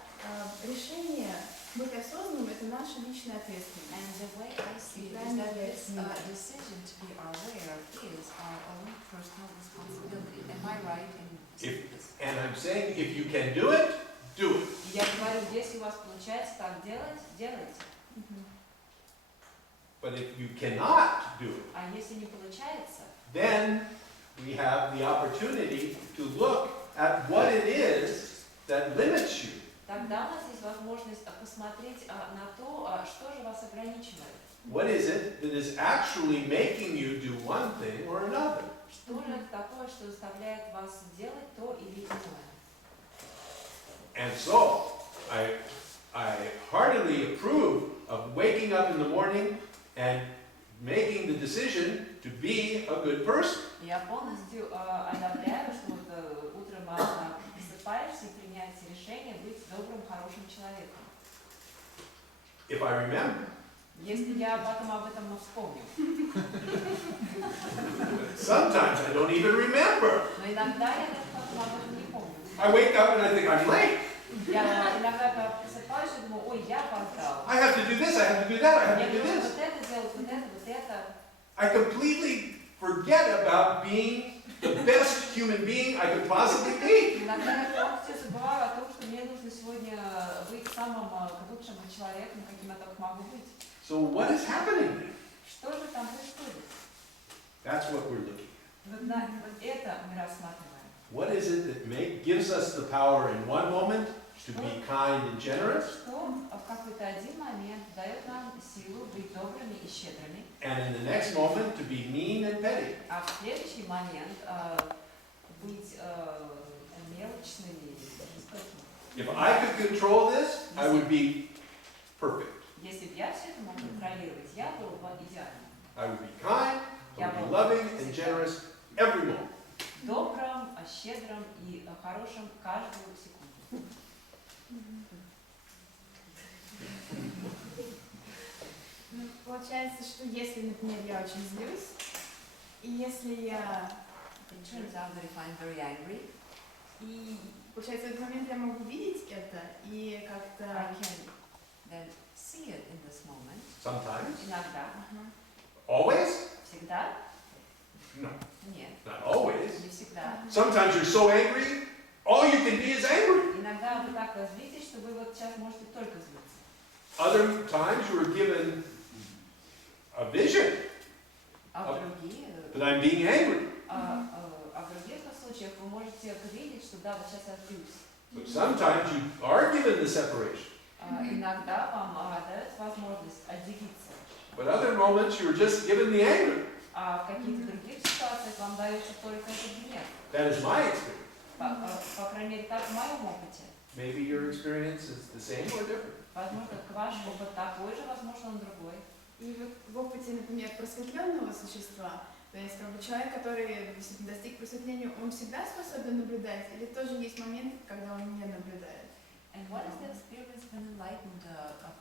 решение быть осознанным — это наша личная ответственность. And the way I see it is that this decision to be aware is our own personal responsibility. Am I right in saying this? And I'm saying, if you can do it, do it. Я говорю, если у вас получается так делать, делайте. But if you cannot do it, А если не получается, then we have the opportunity to look at what it is that limits you. тогда у нас есть возможность посмотреть на то, что же вас ограничивает. What is it that is actually making you do one thing or another? Что же это такое, что заставляет вас делать то или иное? And so, I heartily approve of waking up in the morning and making the decision to be a good person. Я полностью одобряю, что вот утром просыпаешься и принять решение быть добрым, хорошим человеком. If I remember. Если я потом об этом вспомню. Sometimes I don't even remember. Но иногда я даже потом об этом не помню. I wake up and I think I'm late. Я иногда просыпаюсь и думаю, ой, я опоздал. I have to do this, I have to do that, I have Мне to do нужно this. вот это делать, вот это, вот это. I completely forget about being the best human being I could possibly be. Иногда я полностью забываю о том, что мне нужно сегодня быть самым лучшим человеком, каким я только могу быть. So what is happening there? Что же там происходит? That's what we're looking at. Вот это мы рассматриваем. What is it that gives us the power in one moment to be kind and generous? Что в какой-то один момент дает нам силу быть добрыми и щедрыми, And in the next moment to be mean and petty. а в следующий момент быть мелочными и жестокими. If I could control this, I would be perfect. Если бы я все это мог контролировать, я был бы идеальным. I would be kind, I would be loving and generous every moment. Добрым, щедрым и хорошим каждую секунду. Ну, получается, что если, например, я очень злюсь, и если я... It turns out that if I'm very angry, и получается, в этот момент я могу видеть это и как-то... I can then see it in this moment. Sometimes. Иногда. Always? Всегда? No. Нет. Not always. Не всегда. Sometimes you're so angry, all you can be is angry. Иногда вы так злитесь, что вы вот сейчас можете только злиться. Other times you were given a vision that I'm being angry. А в других случаях вы можете видеть, что да, вот сейчас я злюсь. But sometimes you are given the separation. Иногда вам дают возможность отделиться. But other moments you were just given the anger. А в каких-то других ситуациях вам дается только этот гнев. That is my experience. По крайней мере, так в моем опыте. Maybe your experience is the same or different. Возможно, ваш опыт такой же, возможно, он другой. И вот в опыте, например, просветленного существа, то есть как бы человек, который действительно достиг просветления, он всегда способен наблюдать, или тоже есть моменты, когда он не наблюдает? And what is the experience of an enlightened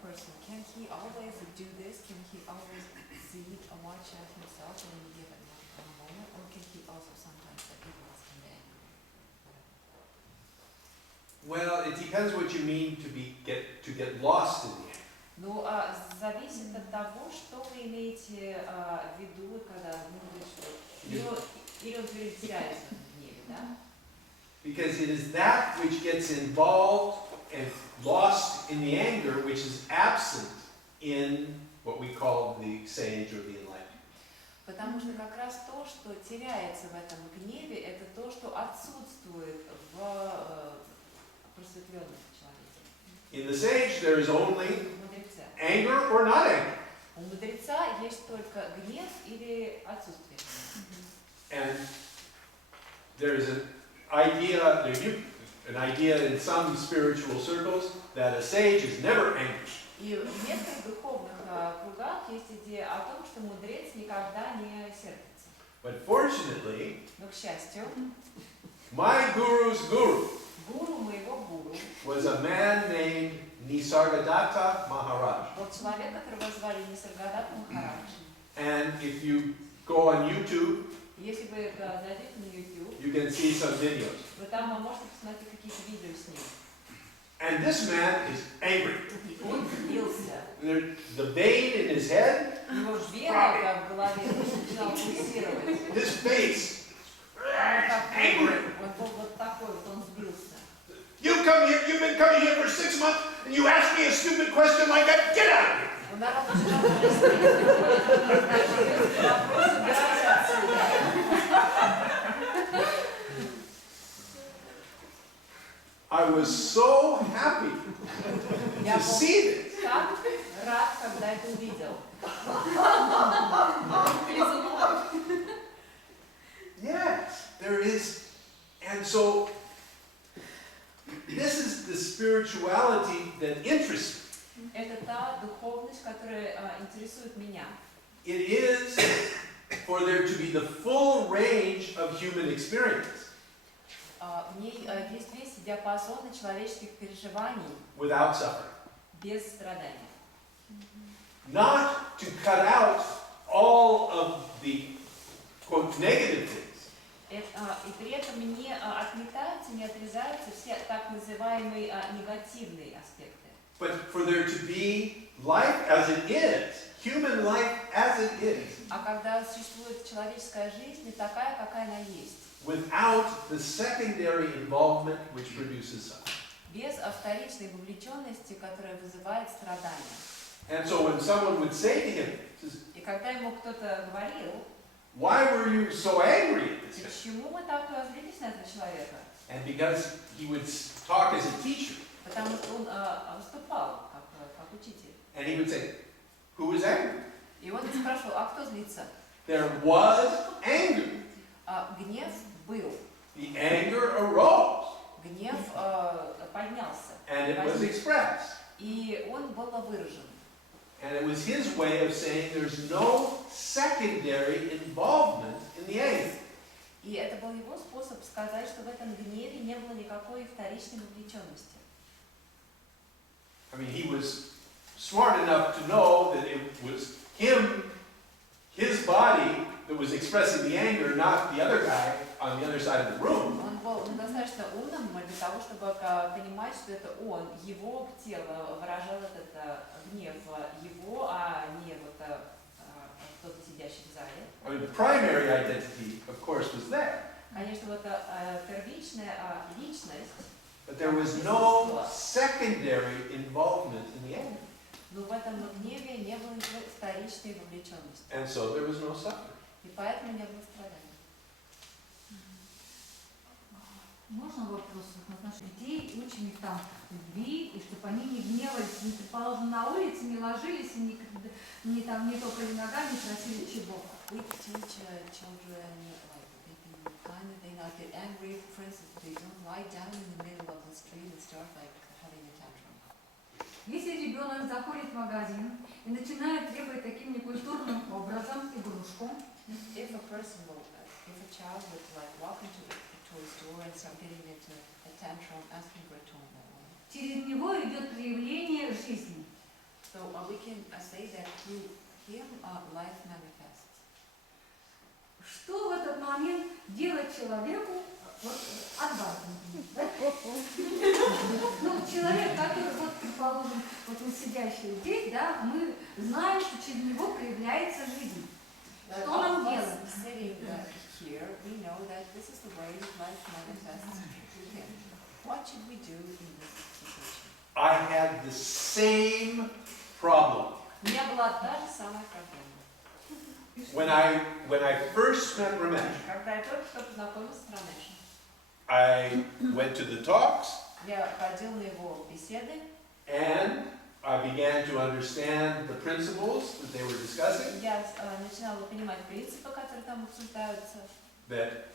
person? Can he always do this? Can he always see or watch out himself in any given moment? Or can he also sometimes get ignorance and anger? Well, it depends what you mean to get lost in the anger. Ну, зависит от того, что вы имеете в виду, когда вы говорите, что или он теряется в гневе, да? Because it is that which gets involved and lost in the anger, which is absent in what we call the sage or the enlightened. Потому что как раз то, что теряется в этом гневе, это то, что отсутствует в просветленном человеке. In the sage, there is only anger or not anger. У мудреца есть только гнев или отсутствие. And there is an idea in some spiritual circles that a sage is never angry. И в некоторых духовных кругах есть идея о том, что мудрец никогда не сердится. But fortunately, Но, к счастью, my guru's guru гуру моего гуру was a man named Nisargadatta Maharaj. был человек, которого звали Нисаргадатта Махарадж. And if you go on YouTube, Если вы зайдете на YouTube, you can see some videos. вы там можете посмотреть какие-то видео с ним. And this man is angry. И он злился. The vein in his head, Его вена в голове начала пульсировать. his face, angry. Он был вот такой, вот он сбился. You've been coming here for 6 months, and you ask me a stupid question like that. Get out of here! Он начал вопрос убирать отсюда. I was so happy to see this. Так рад, когда это увидел. Yes, there is. And so, this is the spirituality that interests me. Это та духовность, которая интересует меня. It is for there to be the full range of human experience. В ней есть весь диапазон человеческих переживаний without suffering. без страданий. Not to cut out all of the, quote, negative things, И при этом не отметаются, не отрезаются все так называемые негативные аспекты. but for there to be life as it is, human life as it is, А когда существует человеческая жизнь, такая, какая она есть, without the secondary involvement which produces suffering. без вторичной вовлеченности, которая вызывает страдания. And so when someone would say to him, says, И когда ему кто-то говорил, why were you so angry at this guy? почему вы так злитесь на этого человека? And because he would talk as a teacher, Потому что он выступал как учитель. and he would say, who is angry? И он спрашивал, а кто злится? There was anger. Гнев был. The anger arose, Гнев поднялся. and it was expressed. И он был выражен. And it was his way of saying there's no secondary involvement in the anger. И это был его способ сказать, что в этом гневе не было никакой вторичной вовлеченности. I mean, he was smart enough to know that it was him, his body, that was expressing the anger, not the other guy on the other side of the room. Он был достаточно умным для того, чтобы понимать, что это он, его тело выражал этот гнев, его, а не вот кто-то сидящий в зале. I mean, the primary identity, of course, was there. Конечно, вот первичная личность. But there was no secondary involvement in the anger. Но в этом гневе не было никакой вторичной вовлеченности. And so there was no suffering. И поэтому не было страданий. Можно вопрос в отношении детей, учим их там любви, и чтобы они не гневались, не, предположим, на улице не ложились, и не там не топали ногами, не просили чего. We teach children like they can kind of they not get angry. For instance, they don't lie down in the middle of the street and start like having a tantrum. Если ребенок заходит в магазин и начинает требовать таким некультурным образом игрушку, If a child would like walk into a toy store and start getting into a tantrum, asking for a toy that way. через него идет проявление жизни. So we can say that through him life manifests. Что в этот момент делать человеку, вот от вас, да? Ну, человек, который, вот, предположим, вот он сидящий здесь, да, мы знаем, что через него проявляется жизнь. Что нам делать? Sitting here, we know that this is the way life manifests through him. What should we do in this situation? I had the same problem. У меня была та же самая проблема. When I first met Ramesh, Когда я только что познакомилась с Рамешем, I went to the talks я ходила на его беседы, and I began to understand the principles that they were discussing, я начинала понимать принципы, которые там обсуждаются, that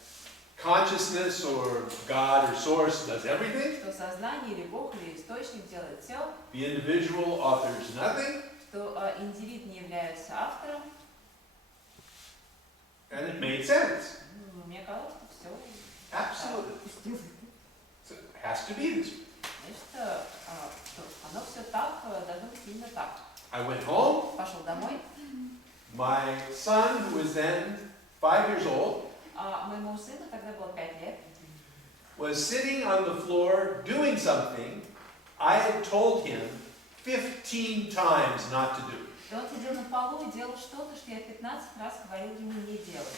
consciousness or God or source does everything, что сознание или Бог или источник делает все, the individual authors nothing, что индивид не является автором. and it made sense. Мне казалось, что все. Absolutely. So it has to be this way. Значит, оно все так, должно быть именно так. I went home. Пошел домой. My son, who was then 5 years old, Моему сыну тогда было 5 лет. was sitting on the floor doing something I had told him 15 times not to do. И он сидел на полу и делал что-то, что я 15 раз говорил ему не делать.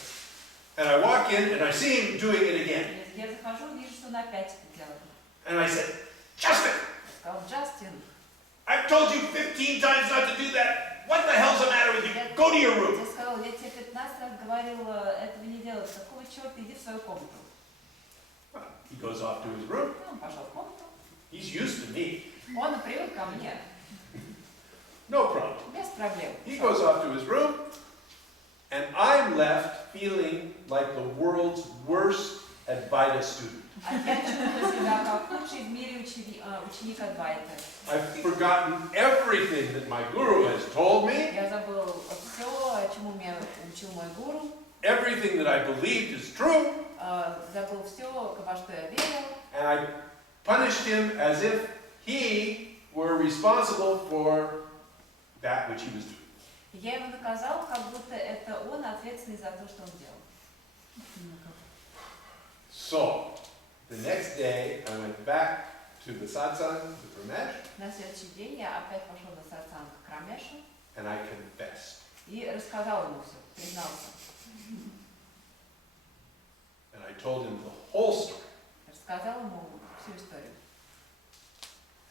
And I walk in and I see him doing it again. Я захожу, вижу, что он опять это делает. And I said, Justin, Я сказал, Джастин, I've told you 15 times not to do that. What the hell's the matter with you? Go to your room. я сказал, я тебе 15 раз говорил этого не делать. Какого черта, иди в свою комнату. He goes off to his room. Он пошел в комнату. He's used to me. Он привык ко мне. No problem. Без проблем. He goes off to his room. And I'm left feeling like the world's worst Advaita student. А я чувствую себя как лучший в мире ученик Адвайты. I've forgotten everything that my guru has told me. Я забыл все, чему меня учил мой гуру. Everything that I believed is true. забыл все, во что я верил. And I punished him as if he were responsible for that which he was doing. Я его наказал, как будто это он ответственный за то, что он делал. So, the next day I went back to the satsang with Ramesh. На следующий день я опять пошел на сатсанг к Рамешу And I confessed. и рассказал ему все, признался. And I told him the whole story. Рассказал ему всю историю.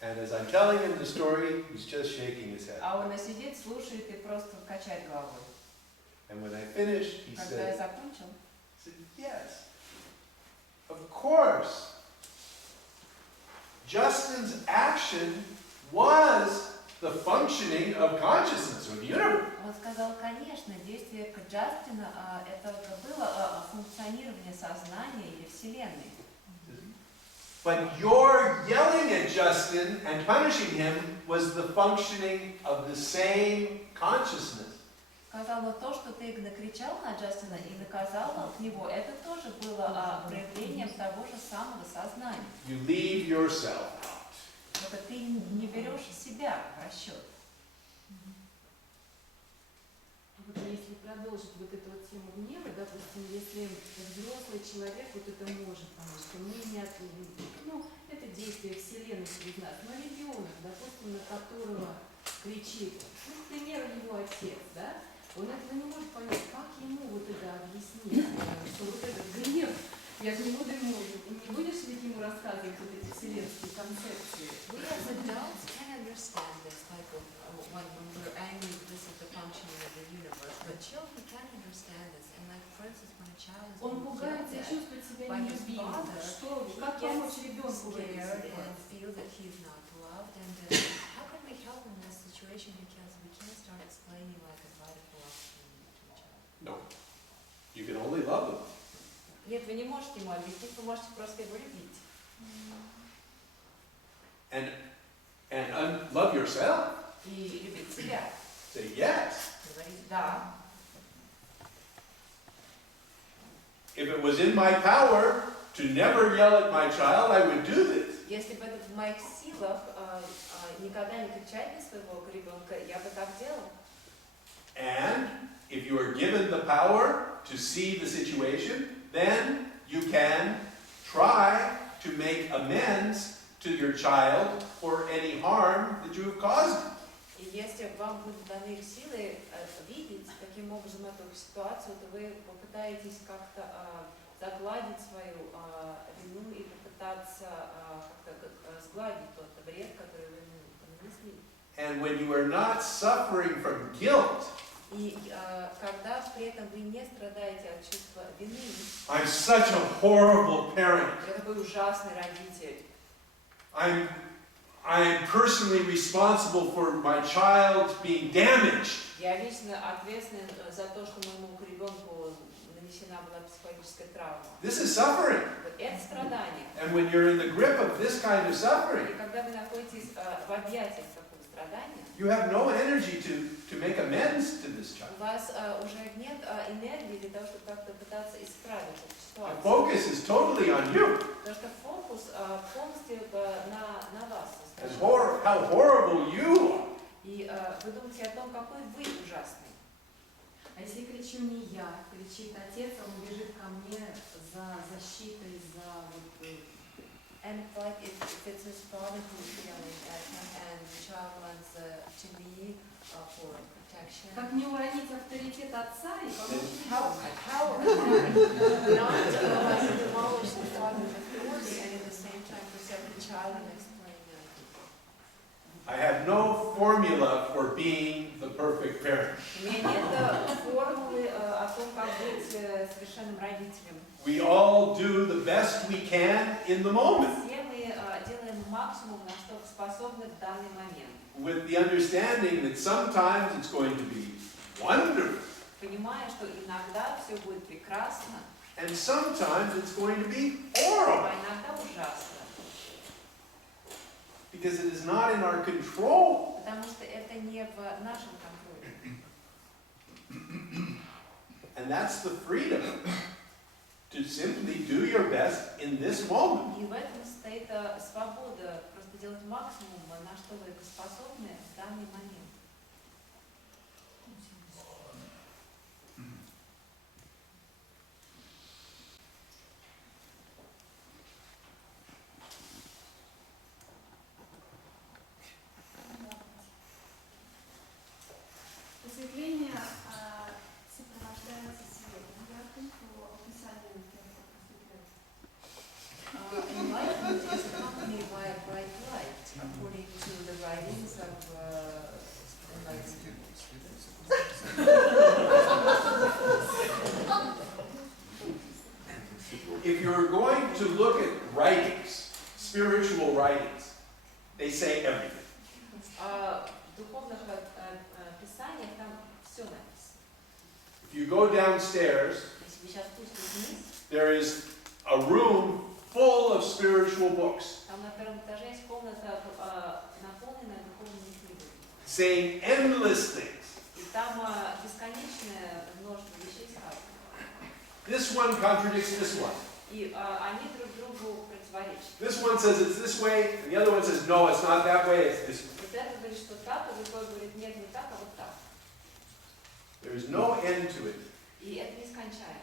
And as I'm telling him the story, he's just shaking his head. А он сидит, слушает и просто качает головой. And when I finished, he Когда я said, закончил, yes, of course. Justin's action was the functioning of consciousness or the universe. он сказал, конечно, действие Джастина это было функционирование сознания или Вселенной. But your yelling at Justin and punishing him was the functioning of the same consciousness. Сказал, но то, что ты накричал на Джастина и наказал его, это тоже было проявлением того же самого сознания. You leave yourself out. Только ты не берешь себя в расчет. Вот если продолжить вот эту вот тему гнева, допустим, если взрослый человек вот это может помочь, то мы не это действие Вселенной через нас, но ребенок, допустим, на которого кричит, ну, к примеру, его отец, да, он этого не может понять, как ему вот это объяснить, что вот этот гнев, я же не буду ему, не будешь ведь ему рассказывать вот эти вселенские концепции. We as adults can understand this, like when we're angry, this is the functioning of the universe. But children can't understand this. And like, for instance, when a child is Он being пугается и yelled чувствует себя by his неюбимым. father, Что, he как помочь ребенку в этой scared and ситуации? feels that he's not loved. And how can we help in this situation? Because we can't start explaining like a vital philosophy to a child. No. You can only love them. Нет, вы не можете ему объяснить, вы можете просто его любить. And love yourself. И любить себя. Say yes. Говорить да. If it was in my power to never yell at my child, I would do this. Если бы это в моих силах никогда не кричать на своего ребенка, я бы так делал. And if you are given the power to see the situation, then you can try to make amends to your child for any harm that you have caused. И если вам будут даны силы видеть, каким образом эту ситуацию, то вы попытаетесь как-то загладить свою вину и попытаться как-то сгладить тот вред, который вы нанесли. And when you are not suffering from guilt, И когда при этом вы не страдаете от чувства вины, I'm such a horrible parent. я такой ужасный родитель. I'm personally responsible for my child being damaged. Я лично ответственен за то, что моему ребенку нанесена была психологическая травма. This is suffering. Это страдание. And when you're in the grip of this kind of suffering, И когда вы находитесь в объятиях такого страдания, you have no energy to make amends to this child. у вас уже нет энергии для того, чтобы как-то пытаться исправить эту The ситуацию. focus is totally on you. Потому что фокус полностью на вас. And how horrible you are. И вы думаете о том, какой вы ужасный. А если кричу не я, кричит отец, он бежит ко мне за защитой, за вот... And like if it's his father who's yelling at him and the child runs to me for protection. Как не уронить авторитет отца и помочь How not demolish the father's authority and at the same time protect the child and explain that. I have no formula for being the perfect parent. У меня нет формулы о том, как быть совершенным родителем. We all do the best we can in the moment, Все мы делаем максимум, на что способны в данный момент. with the understanding that sometimes it's going to be wonderful, Понимая, что иногда все будет прекрасно, and sometimes it's going to be а horrible, иногда ужасно. because it is not in our control. Потому что это не в нашем контроле. And that's the freedom to simply do your best in this moment. И в этом состоит свобода, просто делать максимум, на что вы способны в данный момент. Осветление сопровождается светом ярким по описанию Enlightenment is accompanied by a bright light, according to the writings of enlightenment. If you're going to look at writings, spiritual writings, they say everything. В духовных писаниях там все написано. If you go downstairs, Если вы сейчас спуститесь вниз, there is a room full of spiritual books, там на первом этаже есть комната, наполненная духовными книгами. saying endless things. И там бесконечное множество вещей сказано. This one contradicts this one. И они друг другу противоречат. This one says it's this way, and the other one says, no, it's not that way, it's this way. Вот это говорит, что так, а другой говорит, нет, не так, а вот так. There is no end to it. И это нескончаемо.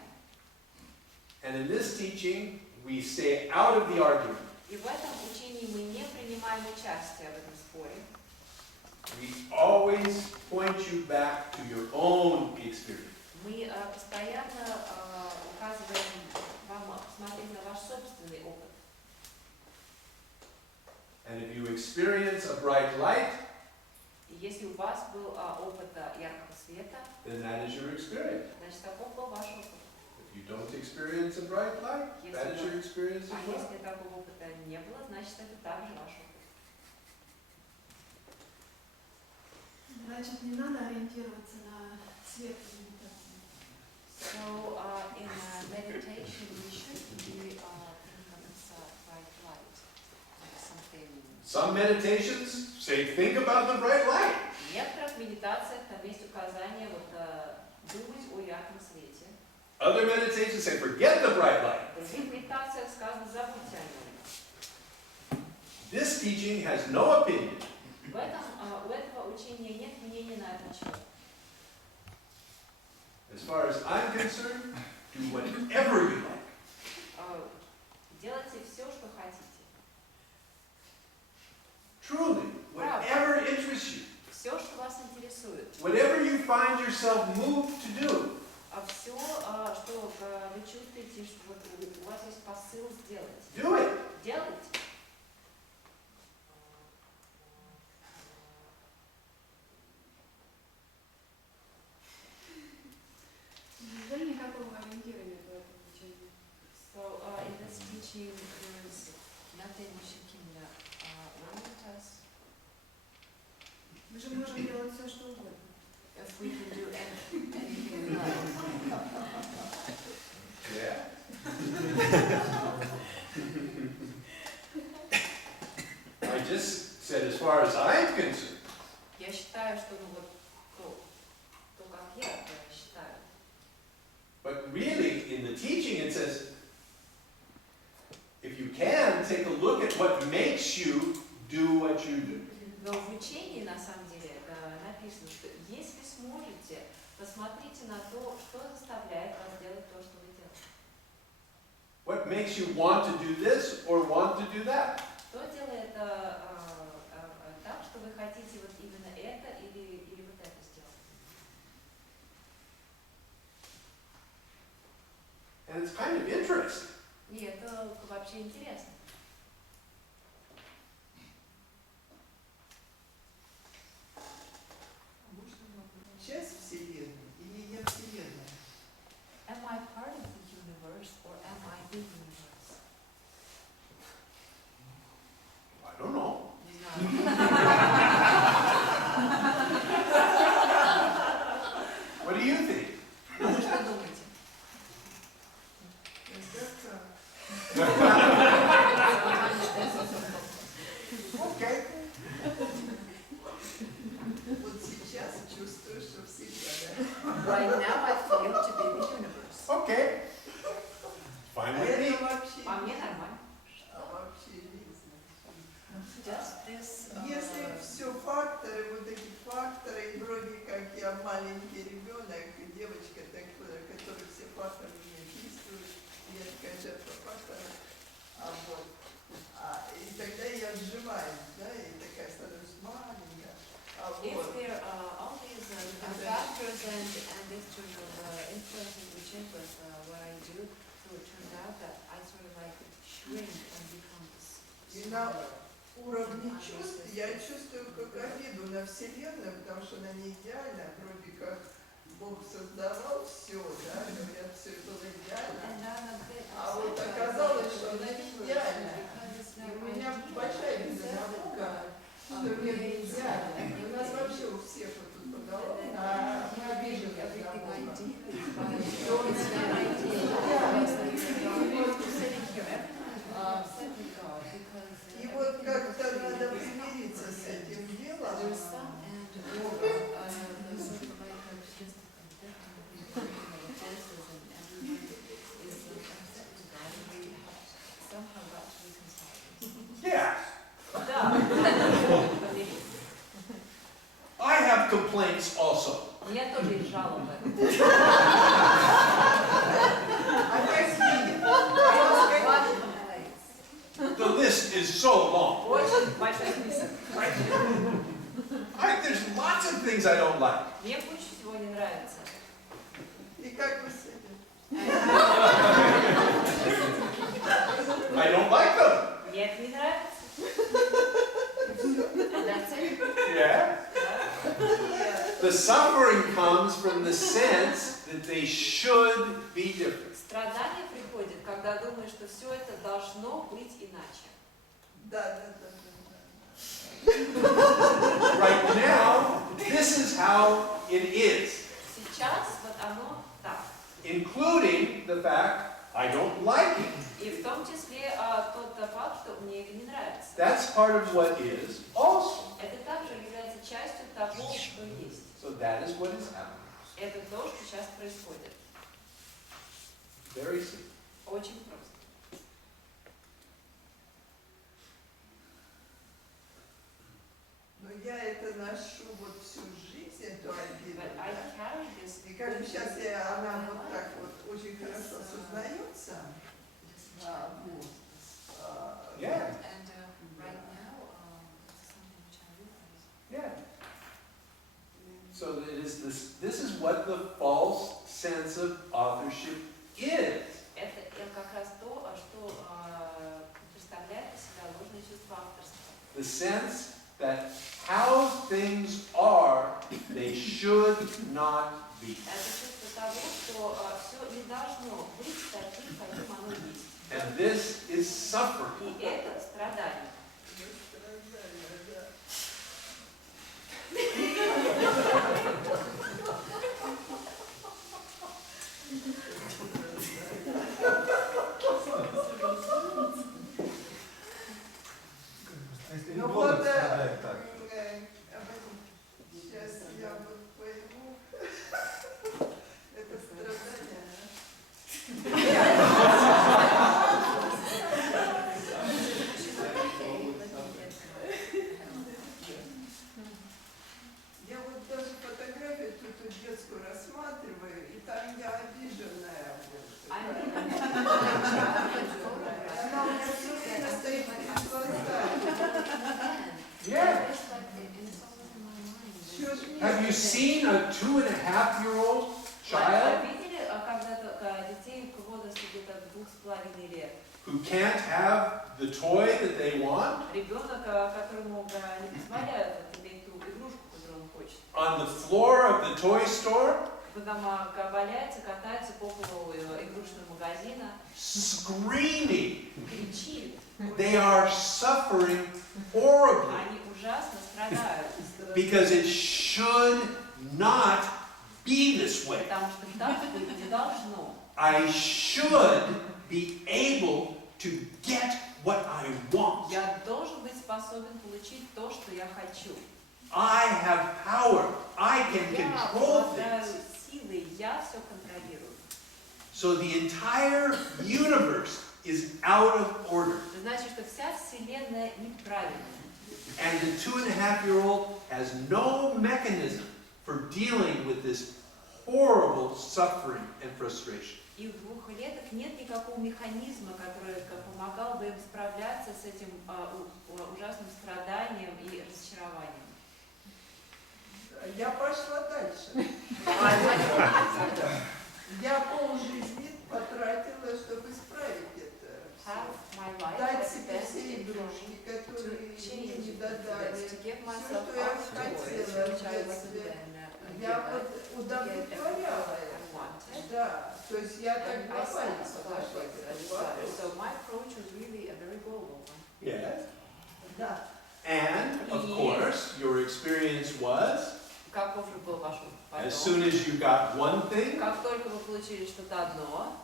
And in this teaching, we stay out of the argument. И в этом учении мы не принимаем участие в этом споре. We always point you back to your own experience. Мы постоянно указываем вам смотреть на ваш собственный опыт. And if you experience a bright light, И если у вас был опыт яркого света, then that is your experience. значит, таков был ваш опыт. If you don't experience a bright light, that is your experience as well. Если такого опыта не было, значит, это также ваш опыт. Значит, не надо ориентироваться на свет в медитации. So in meditation, we should be thinking of this bright light, like something. Some meditations say, think about the bright light. В некоторых медитациях там есть указание думать о ярком свете. Other meditations say, forget the bright light. В других медитациях сказано забудьте о нем. This teaching has no opinion. В этом у этого учения нет мнения на этот счет. As far as I'm concerned, do whatever you like. Делайте все, что хотите. Truly, whatever interests you. Все, что вас интересует. Whatever you find yourself moved to do. Все, что вы чувствуете, что вот у вас есть посыл сделать. Do it. Делайте. Неужели никакого ориентирования в этом учении? So in this teaching, there is nothing which can orient us. Мы же можем делать все, что угодно. If we can do anything we like. Yeah. I just said, as far as I'm concerned. Я считаю, что то, как я это считаю. But really, in the teaching, it says, if you can, take a look at what makes you do what you do. Но в учении, на самом деле, написано, что если сможете, посмотрите на то, что заставляет вас делать то, что вы делаете. What makes you want to do this or want to do that? Что делает так, что вы хотите вот именно это или вот это сделать? And it's kind of interesting. И это вообще интересно. Часть Вселенной или я Вселенная? Am I part of the universe or am I the universe? I don't know. Не знаю. What do you think? Вы что думаете? Okay. Вот сейчас чувствую, что Вселенная. Right now I feel to be the universe. Okay. По мне нормально. Вообще нет. Just this, Если все факторы, вот эти факторы, и вроде как я маленький ребенок, девочка такая, которая все факторы мне действуют, я такая жертва фактора, вот. И тогда я отживаюсь, да, и такая становлюсь маленькая. if there are all these factors and external influences which influence what I do, so it turns out that I sort of like shrink and become И на smaller. уровне чувств я чувствую как обиду на Вселенную, потому что она не идеальна, вроде как Бог создавал все, да, говорят, все было идеально, а вот оказалось, что она не идеальна. И у меня большая обида на Бога, что мир не идеальный. И у нас вообще у всех вот тут поголовно, мы обижены на Бога. Что он И вот как-то надо примириться с этим делом. Yeah. I have complaints also. У меня тоже есть жалобы. The list is so long. Очень большой список. There's lots of things I don't like. Мне куча всего не нравится. И как вы с этим? I don't like them. Мне это не нравится. That's it. Yeah. The suffering comes from the sense that they should be different. Страдание приходит, когда думаешь, что все это должно быть иначе. Да. Right now, this is how it is. Сейчас вот оно так. Including the fact I don't like it. И в том числе тот факт, что мне это не нравится. That's part of what is also. Это также является частью того, что есть. So that is what is happening. Это то, что сейчас происходит. Very simple. Очень просто. Но я это ношу вот всю жизнь, эту обиду. But I carry this. И как бы сейчас она вот так вот очень хорошо осознается. Вот. Yeah. And right now, this is something which I realize. Yeah. So it is this is what the false sense of authorship is. Это как раз то, что представляет из себя ложное чувство авторства. The sense that how things are, they should not be. Это чувство того, что все не должно быть таким, каким оно есть. And this is suffering. И это страдание. Ну вот, сейчас я вот пойму, это страдание. Я вот даже фотографию тут детскую рассматриваю, и там я обиженная. Она у меня все время стоит перед глазами. Yeah. Have you seen a 2.5-year-old child Видели когда-то детей в возрасте где-то 2,5 лет? who can't have the toy that they want Ребенок, которому не позволяют иметь ту игрушку, которую он хочет. on the floor of the toy store, Потом валяется, катается по полу игрушечного магазина, screaming? кричит. They are suffering horribly Они ужасно страдают. because it should not be this way. Потому что так быть не должно. I should be able to get what I want. Я должен быть способен получить то, что я хочу. I have power. I can Я control обладаю things. силой, я все контролирую. So the entire universe is out of order. Значит, что вся Вселенная неправильная. And the 2.5-year-old has no mechanism for dealing with this horrible suffering and frustration. И у двухлеток нет никакого механизма, который помогал бы им справляться с этим ужасным страданием и разочарованием. Я пошла дальше. Я полжизни потратила, чтобы исправить это. Дать себе все игрушки, которые мне не додали. Все, что я хотела в детстве. Я удовлетворяла это. Да, то есть я так глобально подошла к этому вопросу. Yes. Да. And, of course, your experience was, Каков же был ваш опыт? as soon as you got one thing, Как только вы получили что-то одно,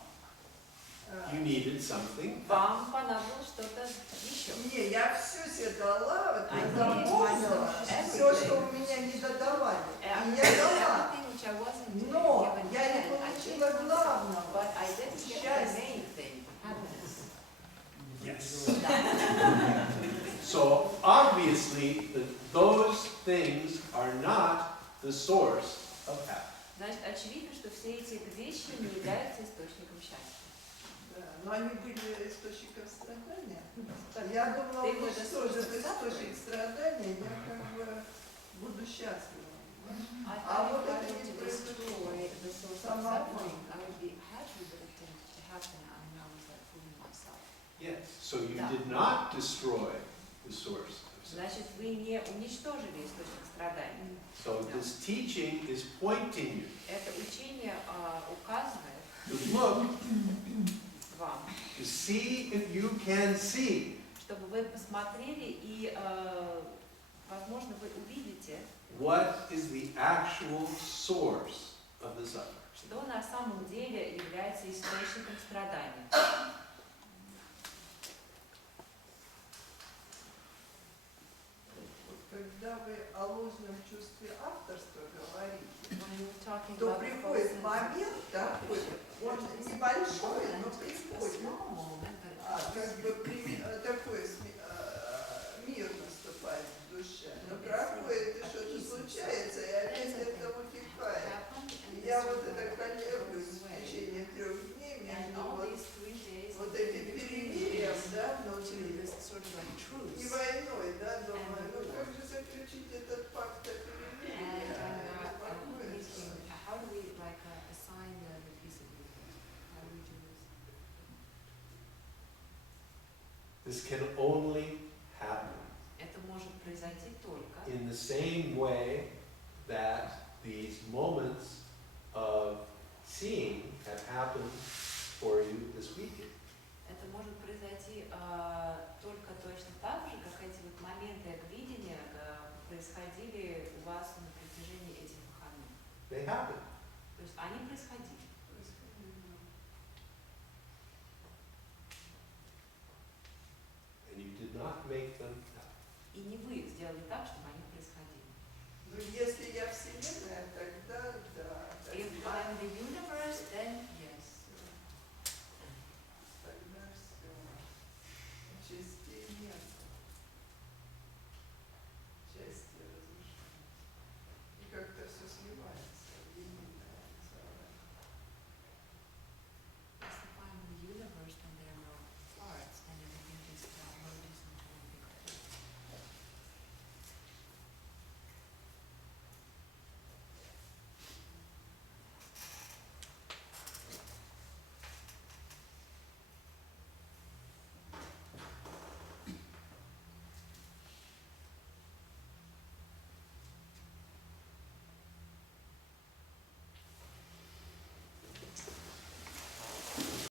you needed something. вам понадобилось что-то еще. Не, я все себе дала, вот, запомнила, все, что у меня не додавали. И я дала. Но я не получила главного. Счастье. Yes. So obviously, those things are not the source of happiness. Значит, очевидно, что все эти вещи не являются источником счастья. Да, но они были источником страдания. Я думала, что же это источник страдания, я как бы буду счастлива. А вот это не произошло. Сама Yes. So you did not destroy the source of suffering. Значит, вы не уничтожили источник страданий. So this teaching is pointing you Это учение указывает to look, вам, to see if you can see чтобы вы посмотрели и, возможно, вы увидите, what is the actual source of the suffering. что на самом деле является источником страдания. когда вы о ложном чувстве авторства говорите, то приходит момент такой, он небольшой, но приходит, как бы такой мир наступает в душе, но проходит и что-то случается, и опять это утекает. И я вот это колеблюсь в течение 3 дней между вот этим перемирием, да, внутри, и войной, да, думаю, ну как же заключить этот пакт о перемирии? This can only happen Это может произойти только in the same way that these moments of seeing have happened for you this weekend. Это может произойти только точно так же, как эти вот моменты видения происходили у вас на протяжении этих выходных. They happen. То есть они происходили.